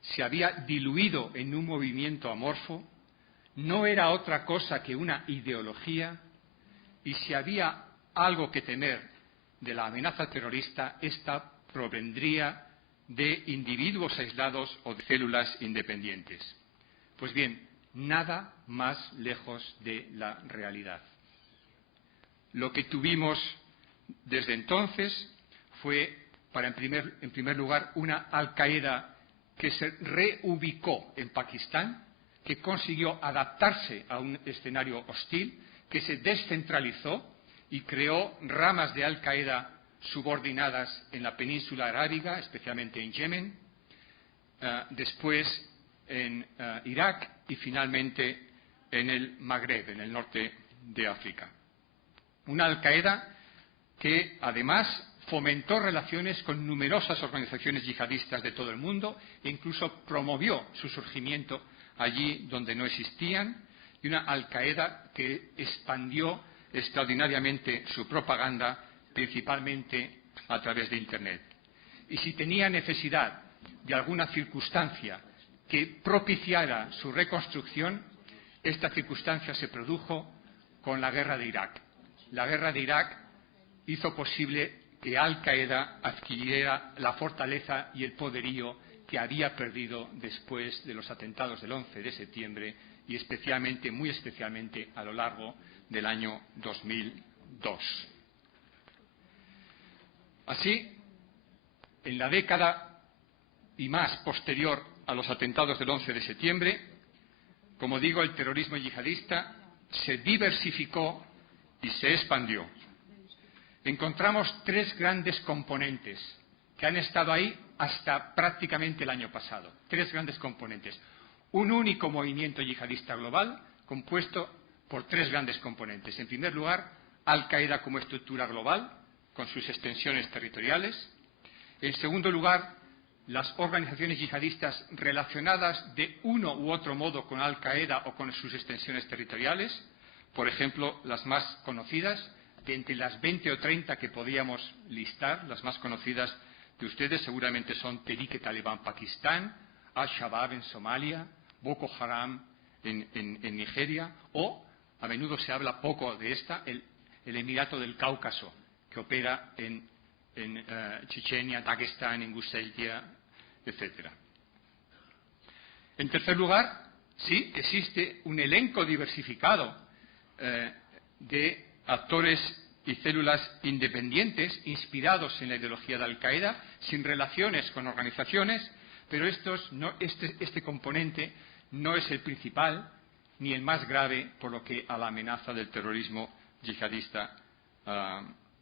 se había diluido en un movimiento amorfo, no era otra cosa que una ideología, y si había algo que temer de la amenaza terrorista, esta provendría de individuos aislados o de células independientes. Pues bien, nada más lejos de la realidad. Lo que tuvimos desde entonces fue, en primer lugar, una Al-Qaeda que se reubicó en Pakistán, que consiguió adaptarse a un escenario hostil, que se descentralizó y creó ramas de Al-Qaeda subordinadas en la península arábiga, especialmente en Yemen, después en Irak y finalmente en el Magreb, en el norte de África. Una Al-Qaeda que además fomentó relaciones con numerosas organizaciones yihadistas de todo el mundo e incluso promovió su surgimiento allí donde no existían, y una Al-Qaeda que expandió extraordinariamente su propaganda, principalmente a través de Internet. Y si tenía necesidad de alguna circunstancia que propiciara su reconstrucción, esta circunstancia se produjo con la guerra de Irak. La guerra de Irak hizo posible que Al-Qaeda adquiriera la fortaleza y el poderío que había perdido después de los atentados del 11 de septiembre y especialmente, muy especialmente, a lo largo del año 2002. Así, en la década y más posterior a los atentados del 11 de septiembre, como digo, el terrorismo yihadista se diversificó y se expandió. Encontramos tres grandes componentes que han estado ahí hasta prácticamente el año pasado. Tres grandes componentes. Un único movimiento yihadista global compuesto por tres grandes componentes. En primer lugar, Al-Qaeda como estructura global, con sus extensiones territoriales. En segundo lugar, las organizaciones yihadistas relacionadas de uno u otro modo con Al-Qaeda o con sus extensiones territoriales. Por ejemplo, las más conocidas, de entre las 20 o 30 que podíamos listar, las más conocidas de ustedes seguramente son Tehrik-e-Taliban Pakistán, Al-Shabaab en Somalia, Boko Haram en Nigeria, o, a menudo se habla poco de esta, el Emirato del Cáucaso, que opera en Chechenia, Dagestán, Ingushetia, etc. En tercer lugar, sí, existe un elenco diversificado de actores y células independientes inspirados en la ideología de Al-Qaeda, sin relaciones con organizaciones, pero este componente no es el principal ni el más grave por lo que a la amenaza del terrorismo yihadista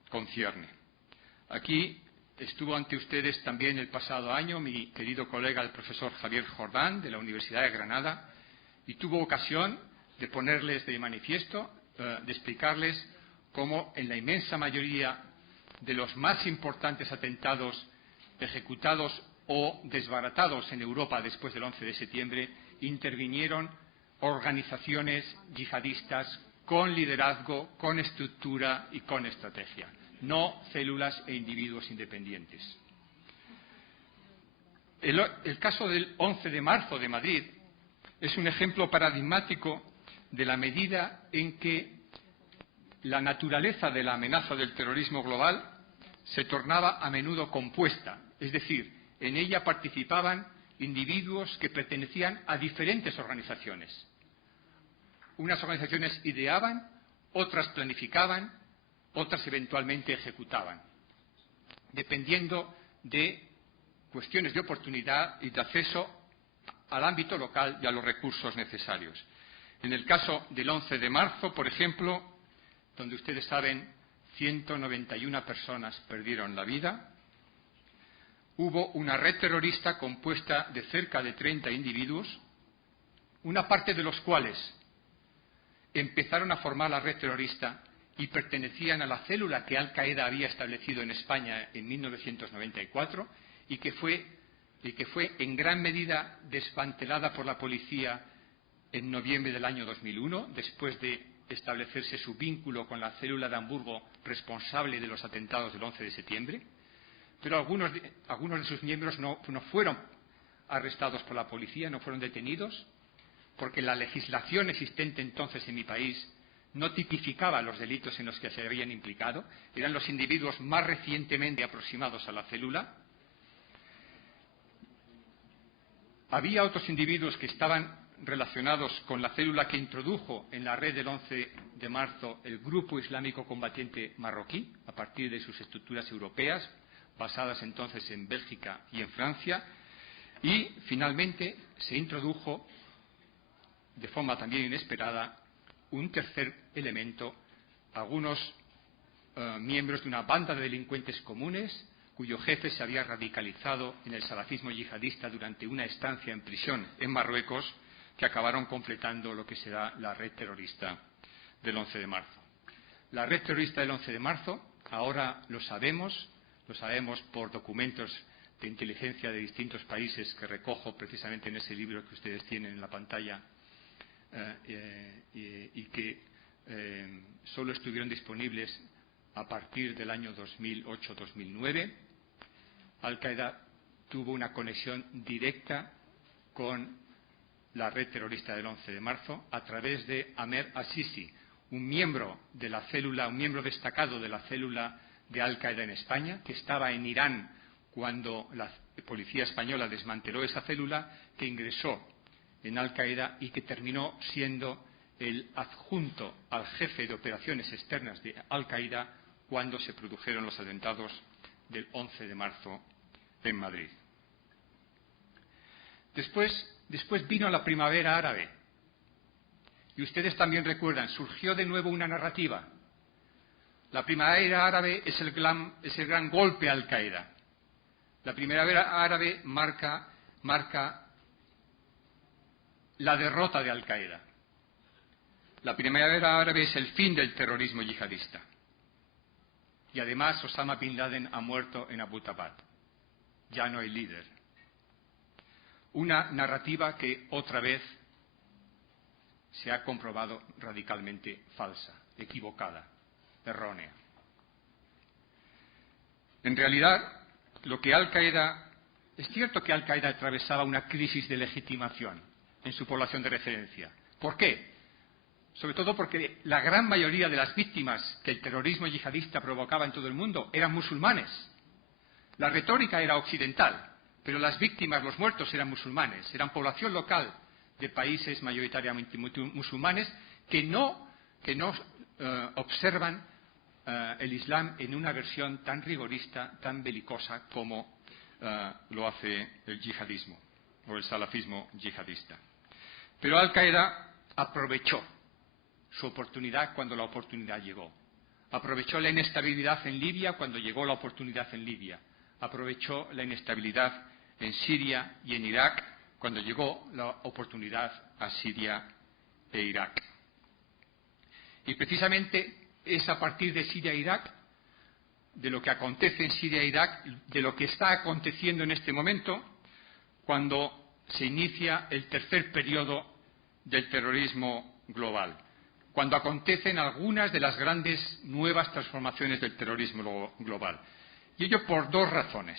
concierne. Aquí estuvo ante ustedes también el pasado año mi querido colega, el profesor Javier Jordán, de la Universidad de Granada, y tuvo ocasión de ponerles de manifiesto, de explicarles cómo en la inmensa mayoría de los más importantes atentados ejecutados o desbaratados en Europa después del 11 de septiembre, intervinieron organizaciones yihadistas con liderazgo, con estructura y con estrategia, no células e individuos independientes. El caso del 11 de marzo de Madrid es un ejemplo paradigmático de la medida en que la naturaleza de la amenaza del terrorismo global se tornaba a menudo compuesta, es decir, en ella participaban individuos que pertenecían a diferentes organizaciones. Unas organizaciones ideaban, otras planificaban, otras eventualmente ejecutaban, dependiendo de cuestiones de oportunidad y de acceso al ámbito local y a los recursos necesarios. En el caso del 11 de marzo, por ejemplo, donde ustedes saben 191 personas perdieron la vida, hubo una red terrorista compuesta de cerca de 30 individuos, una parte de los cuales empezaron a formar la red terrorista y pertenecían a la célula que Al-Qaeda había establecido en España en 1994 y que fue en gran medida desmantelada por la policía en noviembre del año 2001, después de establecerse su vínculo con la célula de Hamburgo responsable de los atentados del 11 de septiembre. Pero algunos de sus miembros no fueron arrestados por la policía, no fueron detenidos, porque la legislación existente entonces en mi país no tipificaba los delitos en los que se habían implicado. Eran los individuos más recientemente aproximados a la célula. Había otros individuos que estaban relacionados con la célula que introdujo en la red del 11 de marzo el Grupo Islámico Combatiente Marroquí, a partir de sus estructuras europeas, basadas entonces en Bélgica y en Francia, y finalmente se introdujo, de forma también inesperada, un tercer elemento, algunos miembros de una banda de delincuentes comunes, cuyo jefe se había radicalizado en el salafismo yihadista durante una estancia en prisión en Marruecos, que acabaron completando lo que será la red terrorista del 11 de marzo. La red terrorista del 11 de marzo, ahora lo sabemos por documentos de inteligencia de distintos países que recojo precisamente en ese libro que ustedes tienen en la pantalla y que solo estuvieron disponibles a partir del año 2008-2009. Al-Qaeda tuvo una conexión directa con la red terrorista del 11 de marzo a través de Amer al-Sisi, un miembro de la célula, un miembro destacado de la célula de Al-Qaeda en España, que estaba en Irán cuando la policía española desmanteló esa célula, que ingresó en Al-Qaeda y que terminó siendo el adjunto al jefe de operaciones externas de Al-Qaeda cuando se produjeron los atentados del 11 de marzo en Madrid. Después vino la primavera árabe. Y ustedes también recuerdan, surgió de nuevo una narrativa. La primavera árabe es el gran golpe a Al-Qaeda. La primavera árabe marca la derrota de Al-Qaeda. La primavera árabe es el fin del terrorismo yihadista. Y además Osama Bin Laden ha muerto en Abbottabad. Ya no hay líder. Una narrativa que otra vez se ha comprobado radicalmente falsa, equivocada, errónea. En realidad, es cierto que Al-Qaeda atravesaba una crisis de legitimación en su población de referencia. ¿Por qué? Sobre todo porque la gran mayoría de las víctimas que el terrorismo yihadista provocaba en todo el mundo eran musulmanes. La retórica era occidental, pero las víctimas, los muertos, eran musulmanes, eran población local de países mayoritariamente musulmanes que no observan el Islam en una versión tan rigorista, tan belicosa como lo hace el yihadismo o el salafismo yihadista. Pero Al-Qaeda aprovechó su oportunidad cuando la oportunidad llegó. Aprovechó la inestabilidad en Libia cuando llegó la oportunidad en Libia. Aprovechó la inestabilidad en Siria y en Irak cuando llegó la oportunidad a Siria e Irak. Y precisamente es a partir de Siria e Irak de lo que acontece en Siria e Irak, de lo que está aconteciendo en este momento, cuando se inicia el tercer periodo del terrorismo global, cuando acontecen algunas de las grandes nuevas transformaciones del terrorismo global. Y ello por dos razones.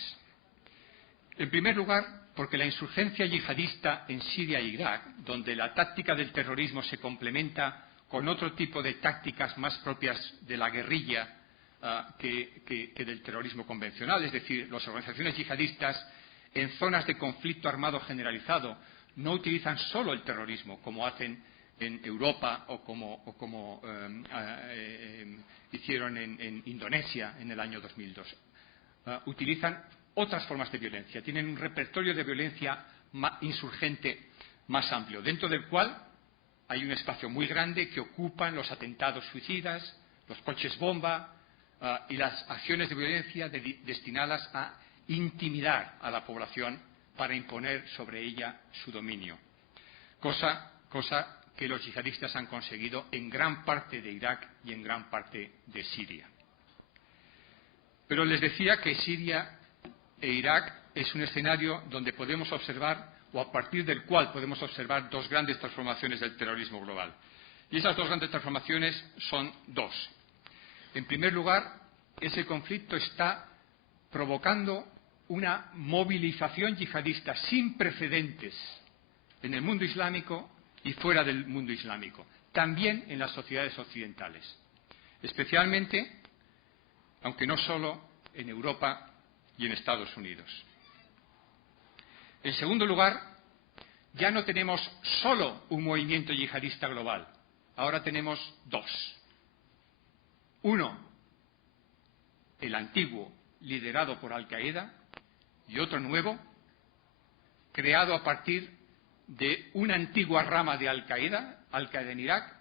En primer lugar, porque la insurgencia yihadista en Siria e Irak, donde la táctica del terrorismo se complementa con otro tipo de tácticas más propias de la guerrilla que del terrorismo convencional, es decir, las organizaciones yihadistas en zonas de conflicto armado generalizado no utilizan solo el terrorismo, como hacen en Europa o como hicieron en Indonesia en el año 2002. Utilizan otras formas de violencia, tienen un repertorio de violencia insurgente más amplio, dentro del cual hay un espacio muy grande que ocupan los atentados suicidas, los coches bomba y las acciones de violencia destinadas a intimidar a la población para imponer sobre ella su dominio, cosa que los yihadistas han conseguido en gran parte de Irak y en gran parte de Siria. Pero les decía que Siria e Irak es un escenario donde podemos observar, o a partir del cual podemos observar, dos grandes transformaciones del terrorismo global. Y esas dos grandes transformaciones son dos. En primer lugar, ese conflicto está provocando una movilización yihadista sin precedentes en el mundo islámico y fuera del mundo islámico, también en las sociedades occidentales, especialmente, aunque no solo, en Europa y en Estados Unidos. En segundo lugar, ya no tenemos solo un movimiento yihadista global, ahora tenemos dos. Uno, el antiguo, liderado por Al-Qaeda, y otro nuevo, creado a partir de una antigua rama de Al-Qaeda en Irak,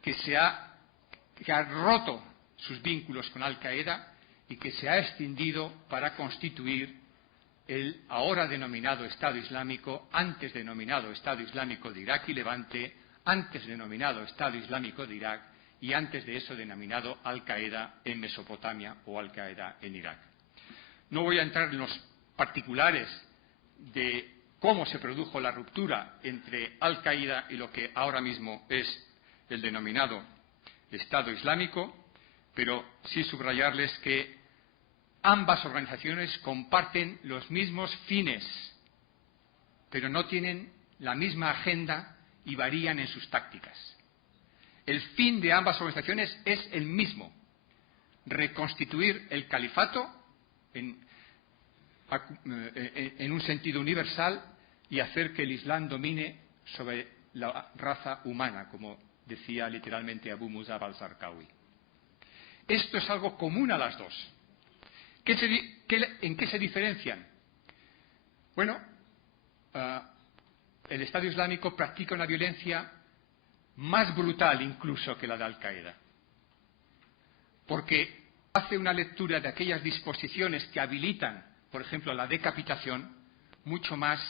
que ha roto sus vínculos con Al-Qaeda y que se ha extendido para constituir el ahora denominado Estado Islámico, antes denominado Estado Islámico de Irak y Levante, antes denominado Estado Islámico de Irak y antes de eso denominado Al-Qaeda en Mesopotamia o Al-Qaeda en Irak. No voy a entrar en los particulares de cómo se produjo la ruptura entre Al-Qaeda y lo que ahora mismo es el denominado Estado Islámico, pero sí subrayarles que ambas organizaciones comparten los mismos fines, pero no tienen la misma agenda y varían en sus tácticas. El fin de ambas organizaciones es el mismo: reconstituir el califato en un sentido universal y hacer que el Islam domine sobre la raza humana, como decía literalmente Abu Musab al-Zarqawi. Esto es algo común a las dos. ¿En qué se diferencian? Bueno, el Estado Islámico practica una violencia más brutal incluso que la de Al-Qaeda, porque hace una lectura de aquellas disposiciones que habilitan, por ejemplo, la decapitación, mucho más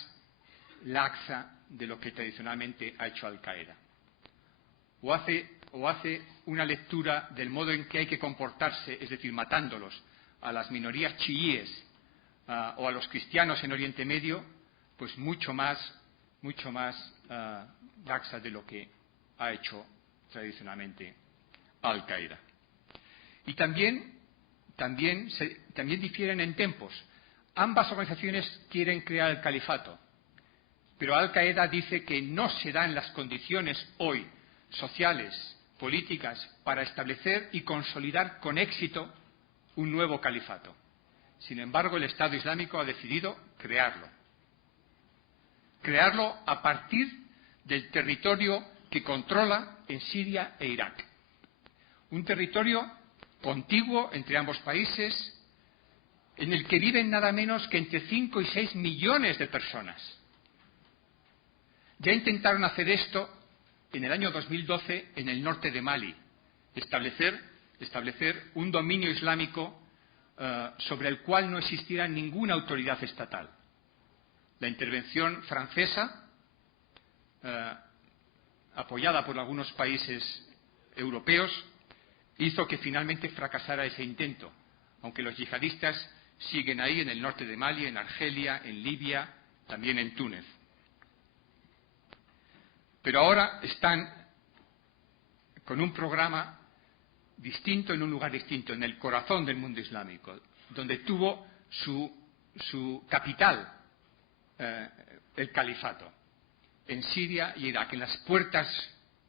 laxa de lo que tradicionalmente ha hecho Al-Qaeda. O hace una lectura del modo en que hay que comportarse, es decir, matándolos, a las minorías chiíes o a los cristianos en Oriente Medio, pues mucho más laxa de lo que ha hecho tradicionalmente Al-Qaeda. Y también difieren en tempos. Ambas organizaciones quieren crear el califato, pero Al-Qaeda dice que no se dan las condiciones hoy sociales, políticas, para establecer y consolidar con éxito un nuevo califato. Sin embargo, el Estado Islámico ha decidido crearlo a partir del territorio que controla en Siria e Irak. Un territorio contiguo entre ambos países, en el que viven nada menos que entre 5 y 6 millones de personas. Ya intentaron hacer esto en el año 2012 en el norte de Mali, establecer un dominio islámico sobre el cual no existiera ninguna autoridad estatal. La intervención francesa, apoyada por algunos países europeos, hizo que finalmente fracasara ese intento, aunque los yihadistas siguen ahí en el norte de Mali, en Argelia, en Libia, también en Túnez. Pero ahora están con un programa distinto en un lugar distinto, en el corazón del mundo islámico, donde tuvo su capital, el califato, en Siria y Irak, en las puertas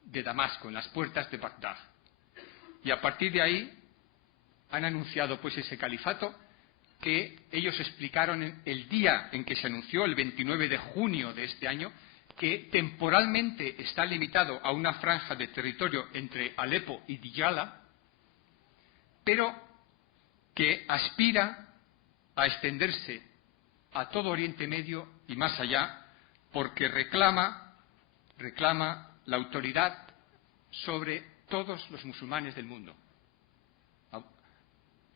de Damasco, en las puertas de Bagdad. Y a partir de ahí han anunciado pues ese califato que ellos explicaron el día en que se anunció, el 29 de junio de este año, que temporalmente está limitado a una franja de territorio entre Alepo y Diyala, pero que aspira a extenderse a todo Oriente Medio y más allá, porque reclama la autoridad sobre todos los musulmanes del mundo.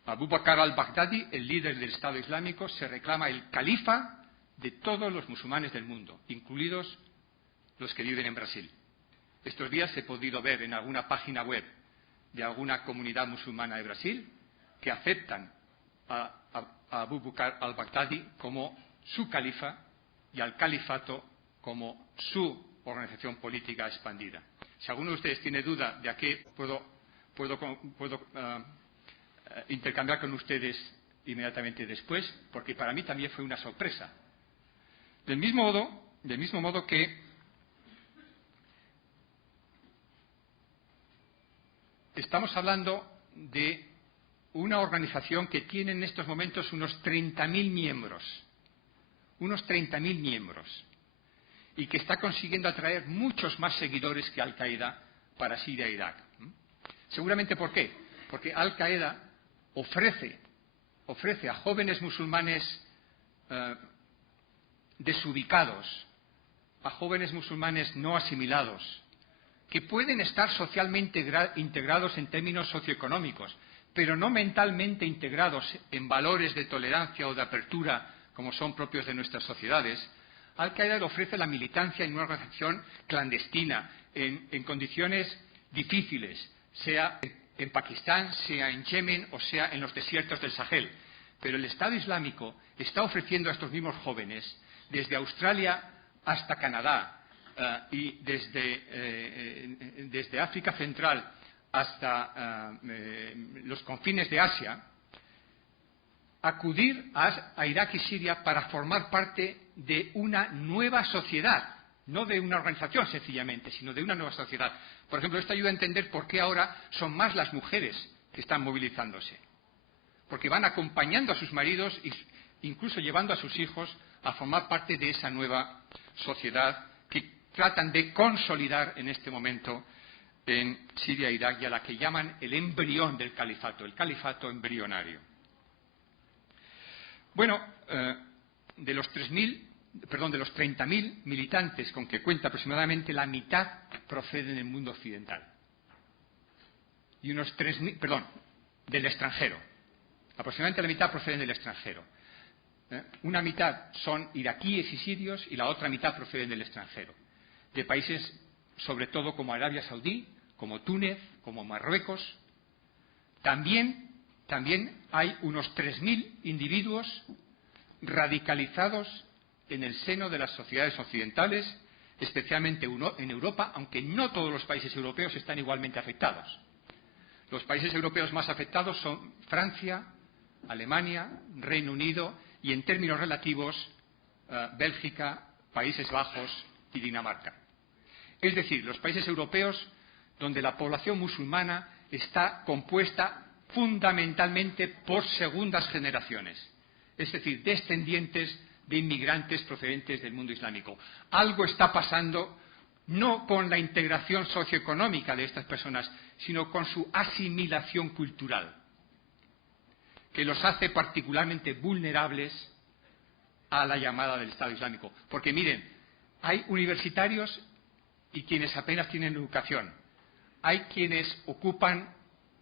Abu Bakr al-Baghdadi, el líder del Estado Islámico, se reclama el califa de todos los musulmanes del mundo, incluidos los que viven en Brasil. Estos días he podido ver en alguna página web de alguna comunidad musulmana de Brasil que aceptan a Abu Bakr al-Baghdadi como su califa y al califato como su organización política expandida. Si alguno de ustedes tiene duda de a qué puedo intercambiar con ustedes inmediatamente después, porque para mí también fue una sorpresa. Del mismo modo que estamos hablando de una organización que tiene en estos momentos unos 30.000 miembros, y que está consiguiendo atraer muchos más seguidores que Al-Qaeda para Siria e Irak. Seguramente, ¿por qué? Porque Al-Qaeda ofrece a jóvenes musulmanes desubicados, a jóvenes musulmanes no asimilados, que pueden estar socialmente integrados en términos socioeconómicos, pero no mentalmente integrados en valores de tolerancia o de apertura como son propios de nuestras sociedades. Al-Qaeda le ofrece la militancia en una organización clandestina, en condiciones difíciles, sea en Pakistán, sea en Yemen o sea en los desiertos del Sahel. Pero el Estado Islámico está ofreciendo a estos mismos jóvenes, desde Australia hasta Canadá y desde África Central hasta los confines de Asia, acudir a Irak y Siria para formar parte de una nueva sociedad, no de una organización sencillamente, sino de una nueva sociedad. Por ejemplo, esto ayuda a entender por qué ahora son más las mujeres que están movilizándose, porque van acompañando a sus maridos e incluso llevando a sus hijos a formar parte de esa nueva sociedad que tratan de consolidar en este momento en Siria e Irak, y a la que llaman el embrión del califato, el califato embrionario. Bueno, de los 30.000 militantes con que cuenta, aproximadamente la mitad proceden del mundo occidental. Y unos 3.000, del extranjero. Aproximadamente la mitad proceden del extranjero. Una mitad son iraquíes y sirios y la otra mitad proceden del extranjero. De países, sobre todo, como Arabia Saudí, como Túnez, como Marruecos. También hay unos 3.000 individuos radicalizados en el seno de las sociedades occidentales, especialmente en Europa, aunque no todos los países europeos están igualmente afectados. Los países europeos más afectados son Francia, Alemania, Reino Unido y, en términos relativos, Bélgica, Países Bajos y Dinamarca. Es decir, los países europeos donde la población musulmana está compuesta fundamentalmente por segundas generaciones, es decir, descendientes de inmigrantes procedentes del mundo islámico. Algo está pasando no con la integración socioeconómica de estas personas, sino con su asimilación cultural, que los hace particularmente vulnerables a la llamada del Estado Islámico. Porque miren, hay universitarios y quienes apenas tienen educación, hay quienes ocupan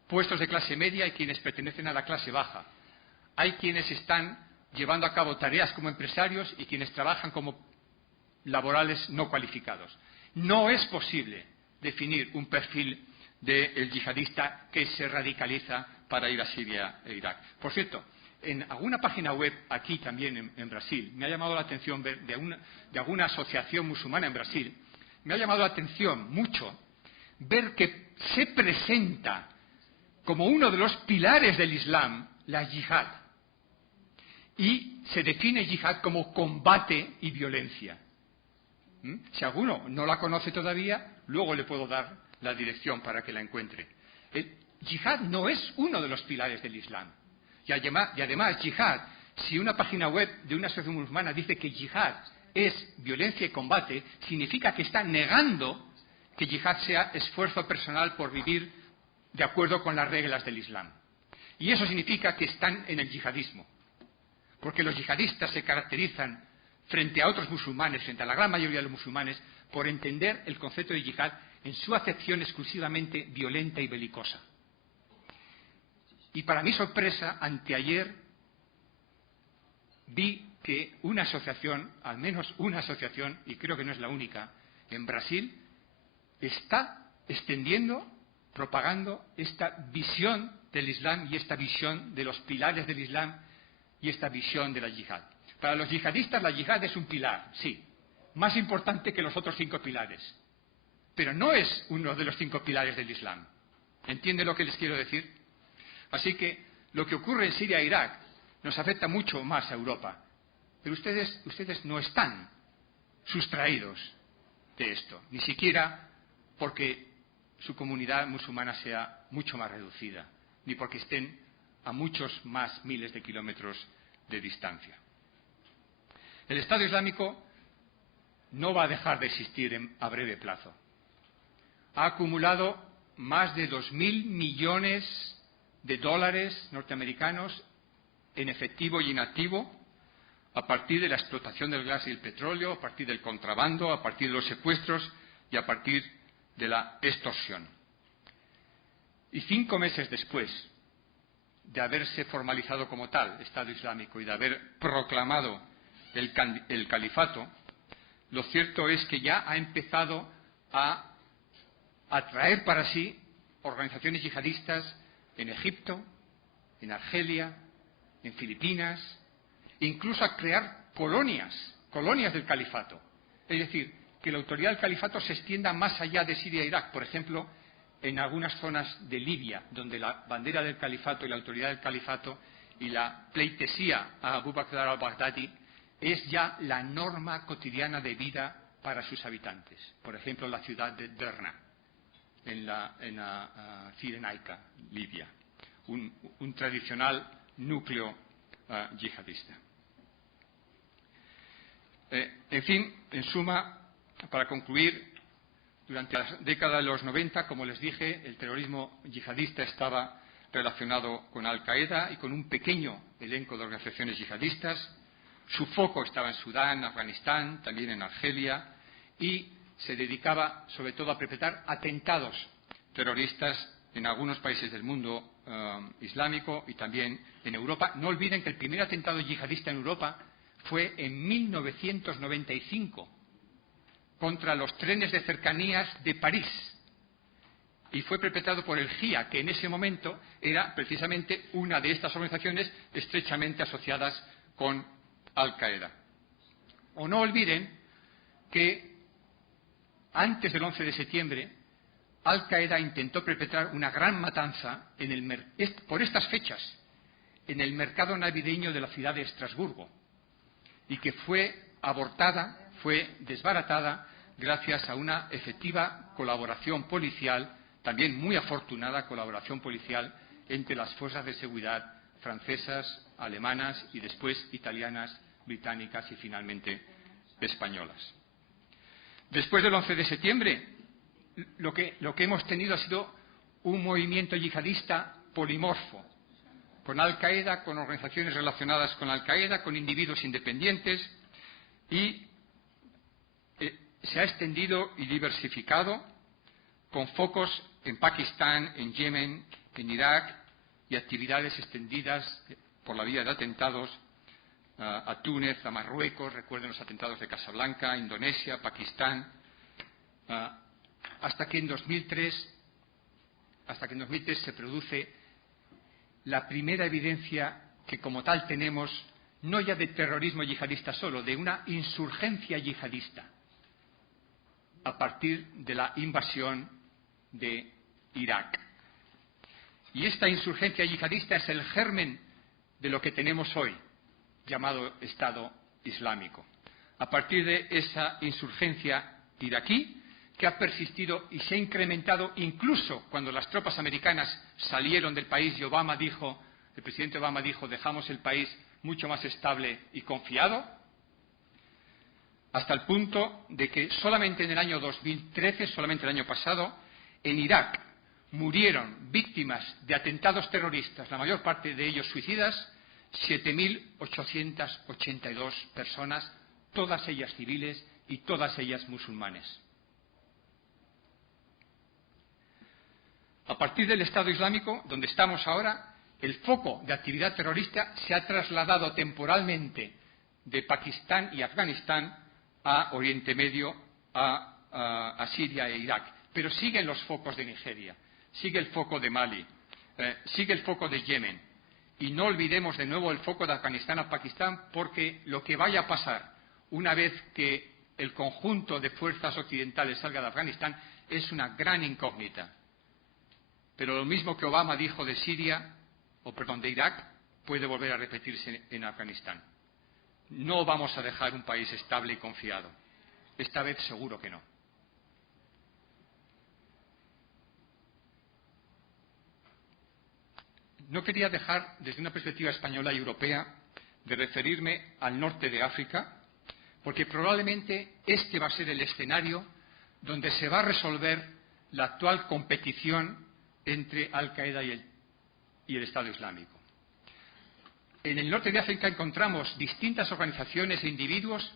puestos de clase media y quienes pertenecen a la clase baja, hay quienes están llevando a cabo tareas como empresarios y quienes trabajan como laborales no cualificados. No es posible definir un perfil del yihadista que se radicaliza para ir a Siria e Irak. Por cierto, en alguna página web aquí también en Brasil, me ha llamado la atención ver de alguna asociación musulmana en Brasil, me ha llamado la atención mucho ver que se presenta como uno de los pilares del Islam la yihad. Y se define yihad como combate y violencia. Si alguno no la conoce todavía, luego le puedo dar la dirección para que la encuentre. El yihad no es uno de los pilares del Islam. Y además, yihad, si una página web de una asociación musulmana dice que yihad es violencia y combate, significa que está negando que yihad sea esfuerzo personal por vivir de acuerdo con las reglas del Islam. Y eso significa que están en el yihadismo. Porque los yihadistas se caracterizan frente a otros musulmanes, frente a la gran mayoría de los musulmanes, por entender el concepto de yihad en su acepción exclusivamente violenta y belicosa. Y para mi sorpresa, anteayer vi que una asociación, al menos una asociación, y creo que no es la única, en Brasil, está extendiendo, propagando esta visión del Islam y esta visión de los pilares del Islam y esta visión de la yihad. Para los yihadistas la yihad es un pilar, sí, más importante que los otros 5 pilares, pero no es uno de los 5 pilares del Islam. ¿Entiende lo que les quiero decir? Así que lo que ocurre en Siria e Irak nos afecta mucho más a Europa, pero ustedes no están sustraídos de esto, ni siquiera porque su comunidad musulmana sea mucho más reducida, ni porque estén a muchos más miles de kilómetros de distancia. El Estado Islámico no va a dejar de existir a breve plazo. Ha acumulado más de 2.000 millones de dólares norteamericanos en efectivo y inactivo a partir de la explotación del gas y el petróleo, a partir del contrabando, a partir de los secuestros y a partir de la extorsión. Y 5 meses después de haberse formalizado como tal Estado Islámico y de haber proclamado el califato, lo cierto es que ya ha empezado a atraer para sí organizaciones yihadistas en Egipto, en Argelia, en Filipinas, incluso a crear colonias del califato. Es decir, que la autoridad del califato se extienda más allá de Siria e Irak, por ejemplo, en algunas zonas de Libia, donde la bandera del califato y la autoridad del califato y la pleitesía a Abu Bakr al-Baghdadi es ya la norma cotidiana de vida para sus habitantes. Por ejemplo, la ciudad de Derna, en la Cirenaica, Libia, un tradicional núcleo yihadista. En fin, en suma, para concluir, durante la década de los 90, como les dije, el terrorismo yihadista estaba relacionado con Al-Qaeda y con un pequeño elenco de organizaciones yihadistas. Su foco estaba en Sudán, Afganistán, también en Argelia, y se dedicaba sobre todo a perpetrar atentados terroristas en algunos países del mundo islámico y también en Europa. No olviden que el primer atentado yihadista en Europa fue en 1995 contra los trenes de cercanías de París y fue perpetrado por el GIA, que en ese momento era precisamente una de estas organizaciones estrechamente asociadas con Al-Qaeda. O no olviden que antes del 11 de septiembre Al-Qaeda intentó perpetrar una gran matanza por estas fechas en el mercado navideño de la ciudad de Estrasburgo y que fue abortada, fue desbaratada gracias a una efectiva colaboración policial, también muy afortunada colaboración policial entre las fuerzas de seguridad francesas, alemanas y después italianas, británicas y finalmente españolas. Después del 11 de septiembre, lo que hemos tenido ha sido un movimiento yihadista polimorfo, con Al-Qaeda, con organizaciones relacionadas con Al-Qaeda, con individuos independientes, y se ha extendido y diversificado con focos en Pakistán, en Yemen, en Irak y actividades extendidas por la vía de atentados a Túnez, a Marruecos, recuerden los atentados de Casablanca, Indonesia, Pakistán, hasta que en 2003 hasta que en 2003 se produce la primera evidencia que como tal tenemos, no ya de terrorismo yihadista solo, de una insurgencia yihadista, a partir de la invasión de Irak. Y esta insurgencia yihadista es el germen de lo que tenemos hoy, llamado Estado Islámico. A partir de esa insurgencia iraquí, que ha persistido y se ha incrementado incluso cuando las tropas americanas salieron del país y el presidente Obama dijo, dejamos el país mucho más estable y confiado, hasta el punto de que solamente en el año 2013, solamente el año pasado, en Irak murieron víctimas de atentados terroristas, la mayor parte de ellos suicidas, 7.882 personas, todas ellas civiles y todas ellas musulmanes. A partir del Estado Islámico, donde estamos ahora, el foco de actividad terrorista se ha trasladado temporalmente de Pakistán y Afganistán a Oriente Medio, a Siria e Irak. Pero siguen los focos de Nigeria, sigue el foco de Mali, sigue el foco de Yemen. Y no olvidemos de nuevo el foco de Afganistán a Pakistán, porque lo que vaya a pasar una vez que el conjunto de fuerzas occidentales salga de Afganistán es una gran incógnita. Pero lo mismo que Obama dijo de de Irak, puede volver a repetirse en Afganistán. No vamos a dejar un país estable y confiado. Esta vez seguro que no. No quería dejar, desde una perspectiva española y europea, de referirme al norte de África, porque probablemente este va a ser el escenario donde se va a resolver la actual competición entre Al-Qaeda y el Estado Islámico. En el norte de África encontramos distintas organizaciones e individuos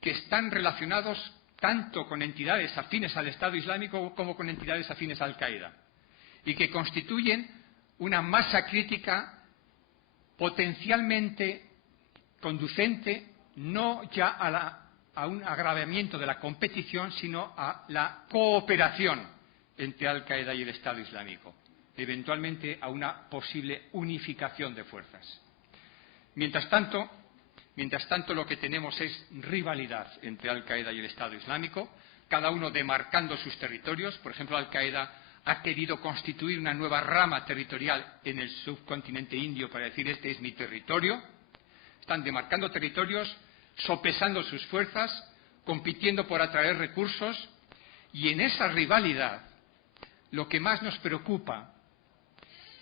que están relacionados tanto con entidades afines al Estado Islámico como con entidades afines a Al-Qaeda, y que constituyen una masa crítica potencialmente conducente no ya a un agravamiento de la competición, sino a la cooperación entre Al-Qaeda y el Estado Islámico, eventualmente a una posible unificación de fuerzas. Mientras tanto, lo que tenemos es rivalidad entre Al-Qaeda y el Estado Islámico, cada uno demarcando sus territorios. Por ejemplo, Al-Qaeda ha querido constituir una nueva rama territorial en el subcontinente indio para decir, este es mi territorio. Están demarcando territorios, sopesando sus fuerzas, compitiendo por atraer recursos, y en esa rivalidad lo que más nos preocupa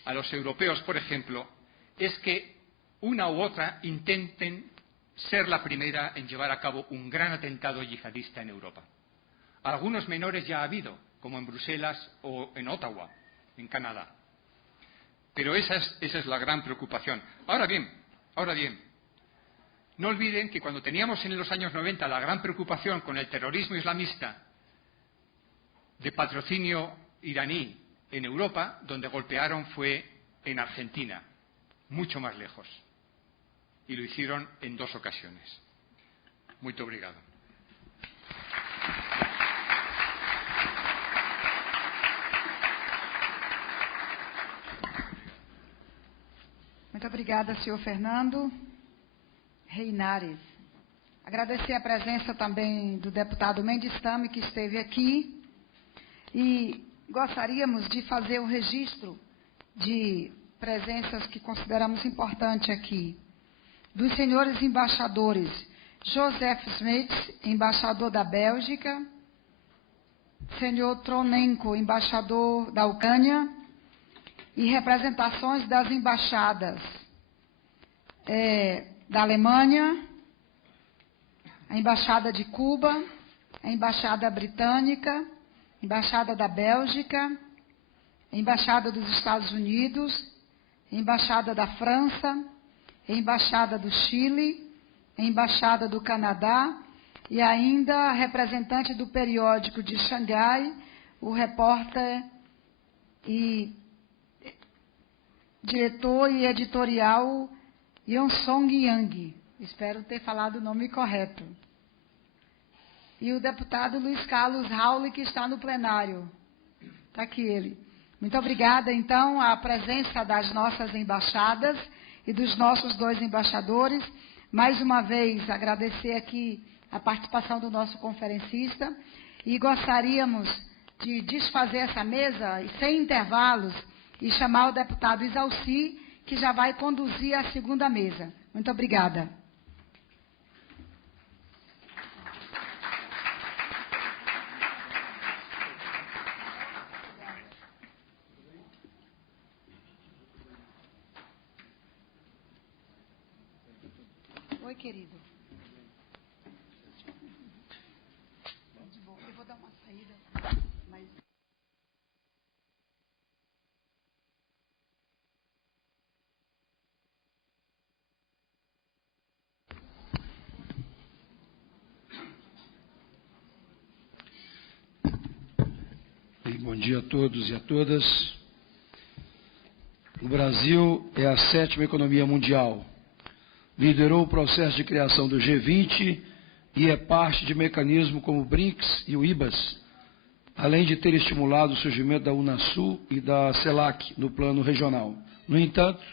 a los europeos, por ejemplo, es que una u otra intenten ser la primera en llevar a cabo un gran atentado yihadista en Europa. Algunos menores ya ha habido, como en Bruselas o en Ottawa, en Canadá. Pero esa es la gran preocupación. Ahora bien, no olviden que cuando teníamos en los años 90 la gran preocupación con el terrorismo islamista de patrocinio iraní en Europa, donde golpearon fue en Argentina, mucho más lejos. Y lo hicieron en 2 ocasiones. Muito obrigado. Muito obrigada, senhor Fernando Reinares. Agradecer a presença também do deputado Mendes Tame, que esteve aqui, e gostaríamos de fazer o registro de presenças que consideramos importante aqui, dos senhores embaixadores Joseph Smith, embaixador da Bélgica, senhor Tronenko, embaixador da Ucrânia, e representações das embaixadas da Alemanha, a Embaixada de Cuba, a Embaixada Britânica, a Embaixada da Bélgica, a Embaixada dos Estados Unidos, a Embaixada da França, a Embaixada do Chile, a Embaixada do Canadá e ainda a representante do periódico de Xangai, o repórter e diretor e editorial Yonsong Yang. Espero ter falado o nome correto. E o deputado Luiz Carlos Rauli, que está no plenário. Está aqui ele. Muito obrigada, então, à presença das nossas embaixadas e dos nossos 2 embaixadores. Mais uma vez, agradecer aqui a participação do nosso conferencista e gostaríamos de desfazer essa mesa sem intervalos e chamar o deputado Isalci, que já vai conduzir a segunda mesa. Muito obrigada. Oi, querido. Eu vou dar uma saída, mas... Bom dia a todos e a todas. O Brasil é a 7ª economia mundial. Liderou o processo de criação do G20 e é parte de mecanismos como o BRICS e o IBAS, além de ter estimulado o surgimento da Unasul e da CELAC no plano regional. No entanto,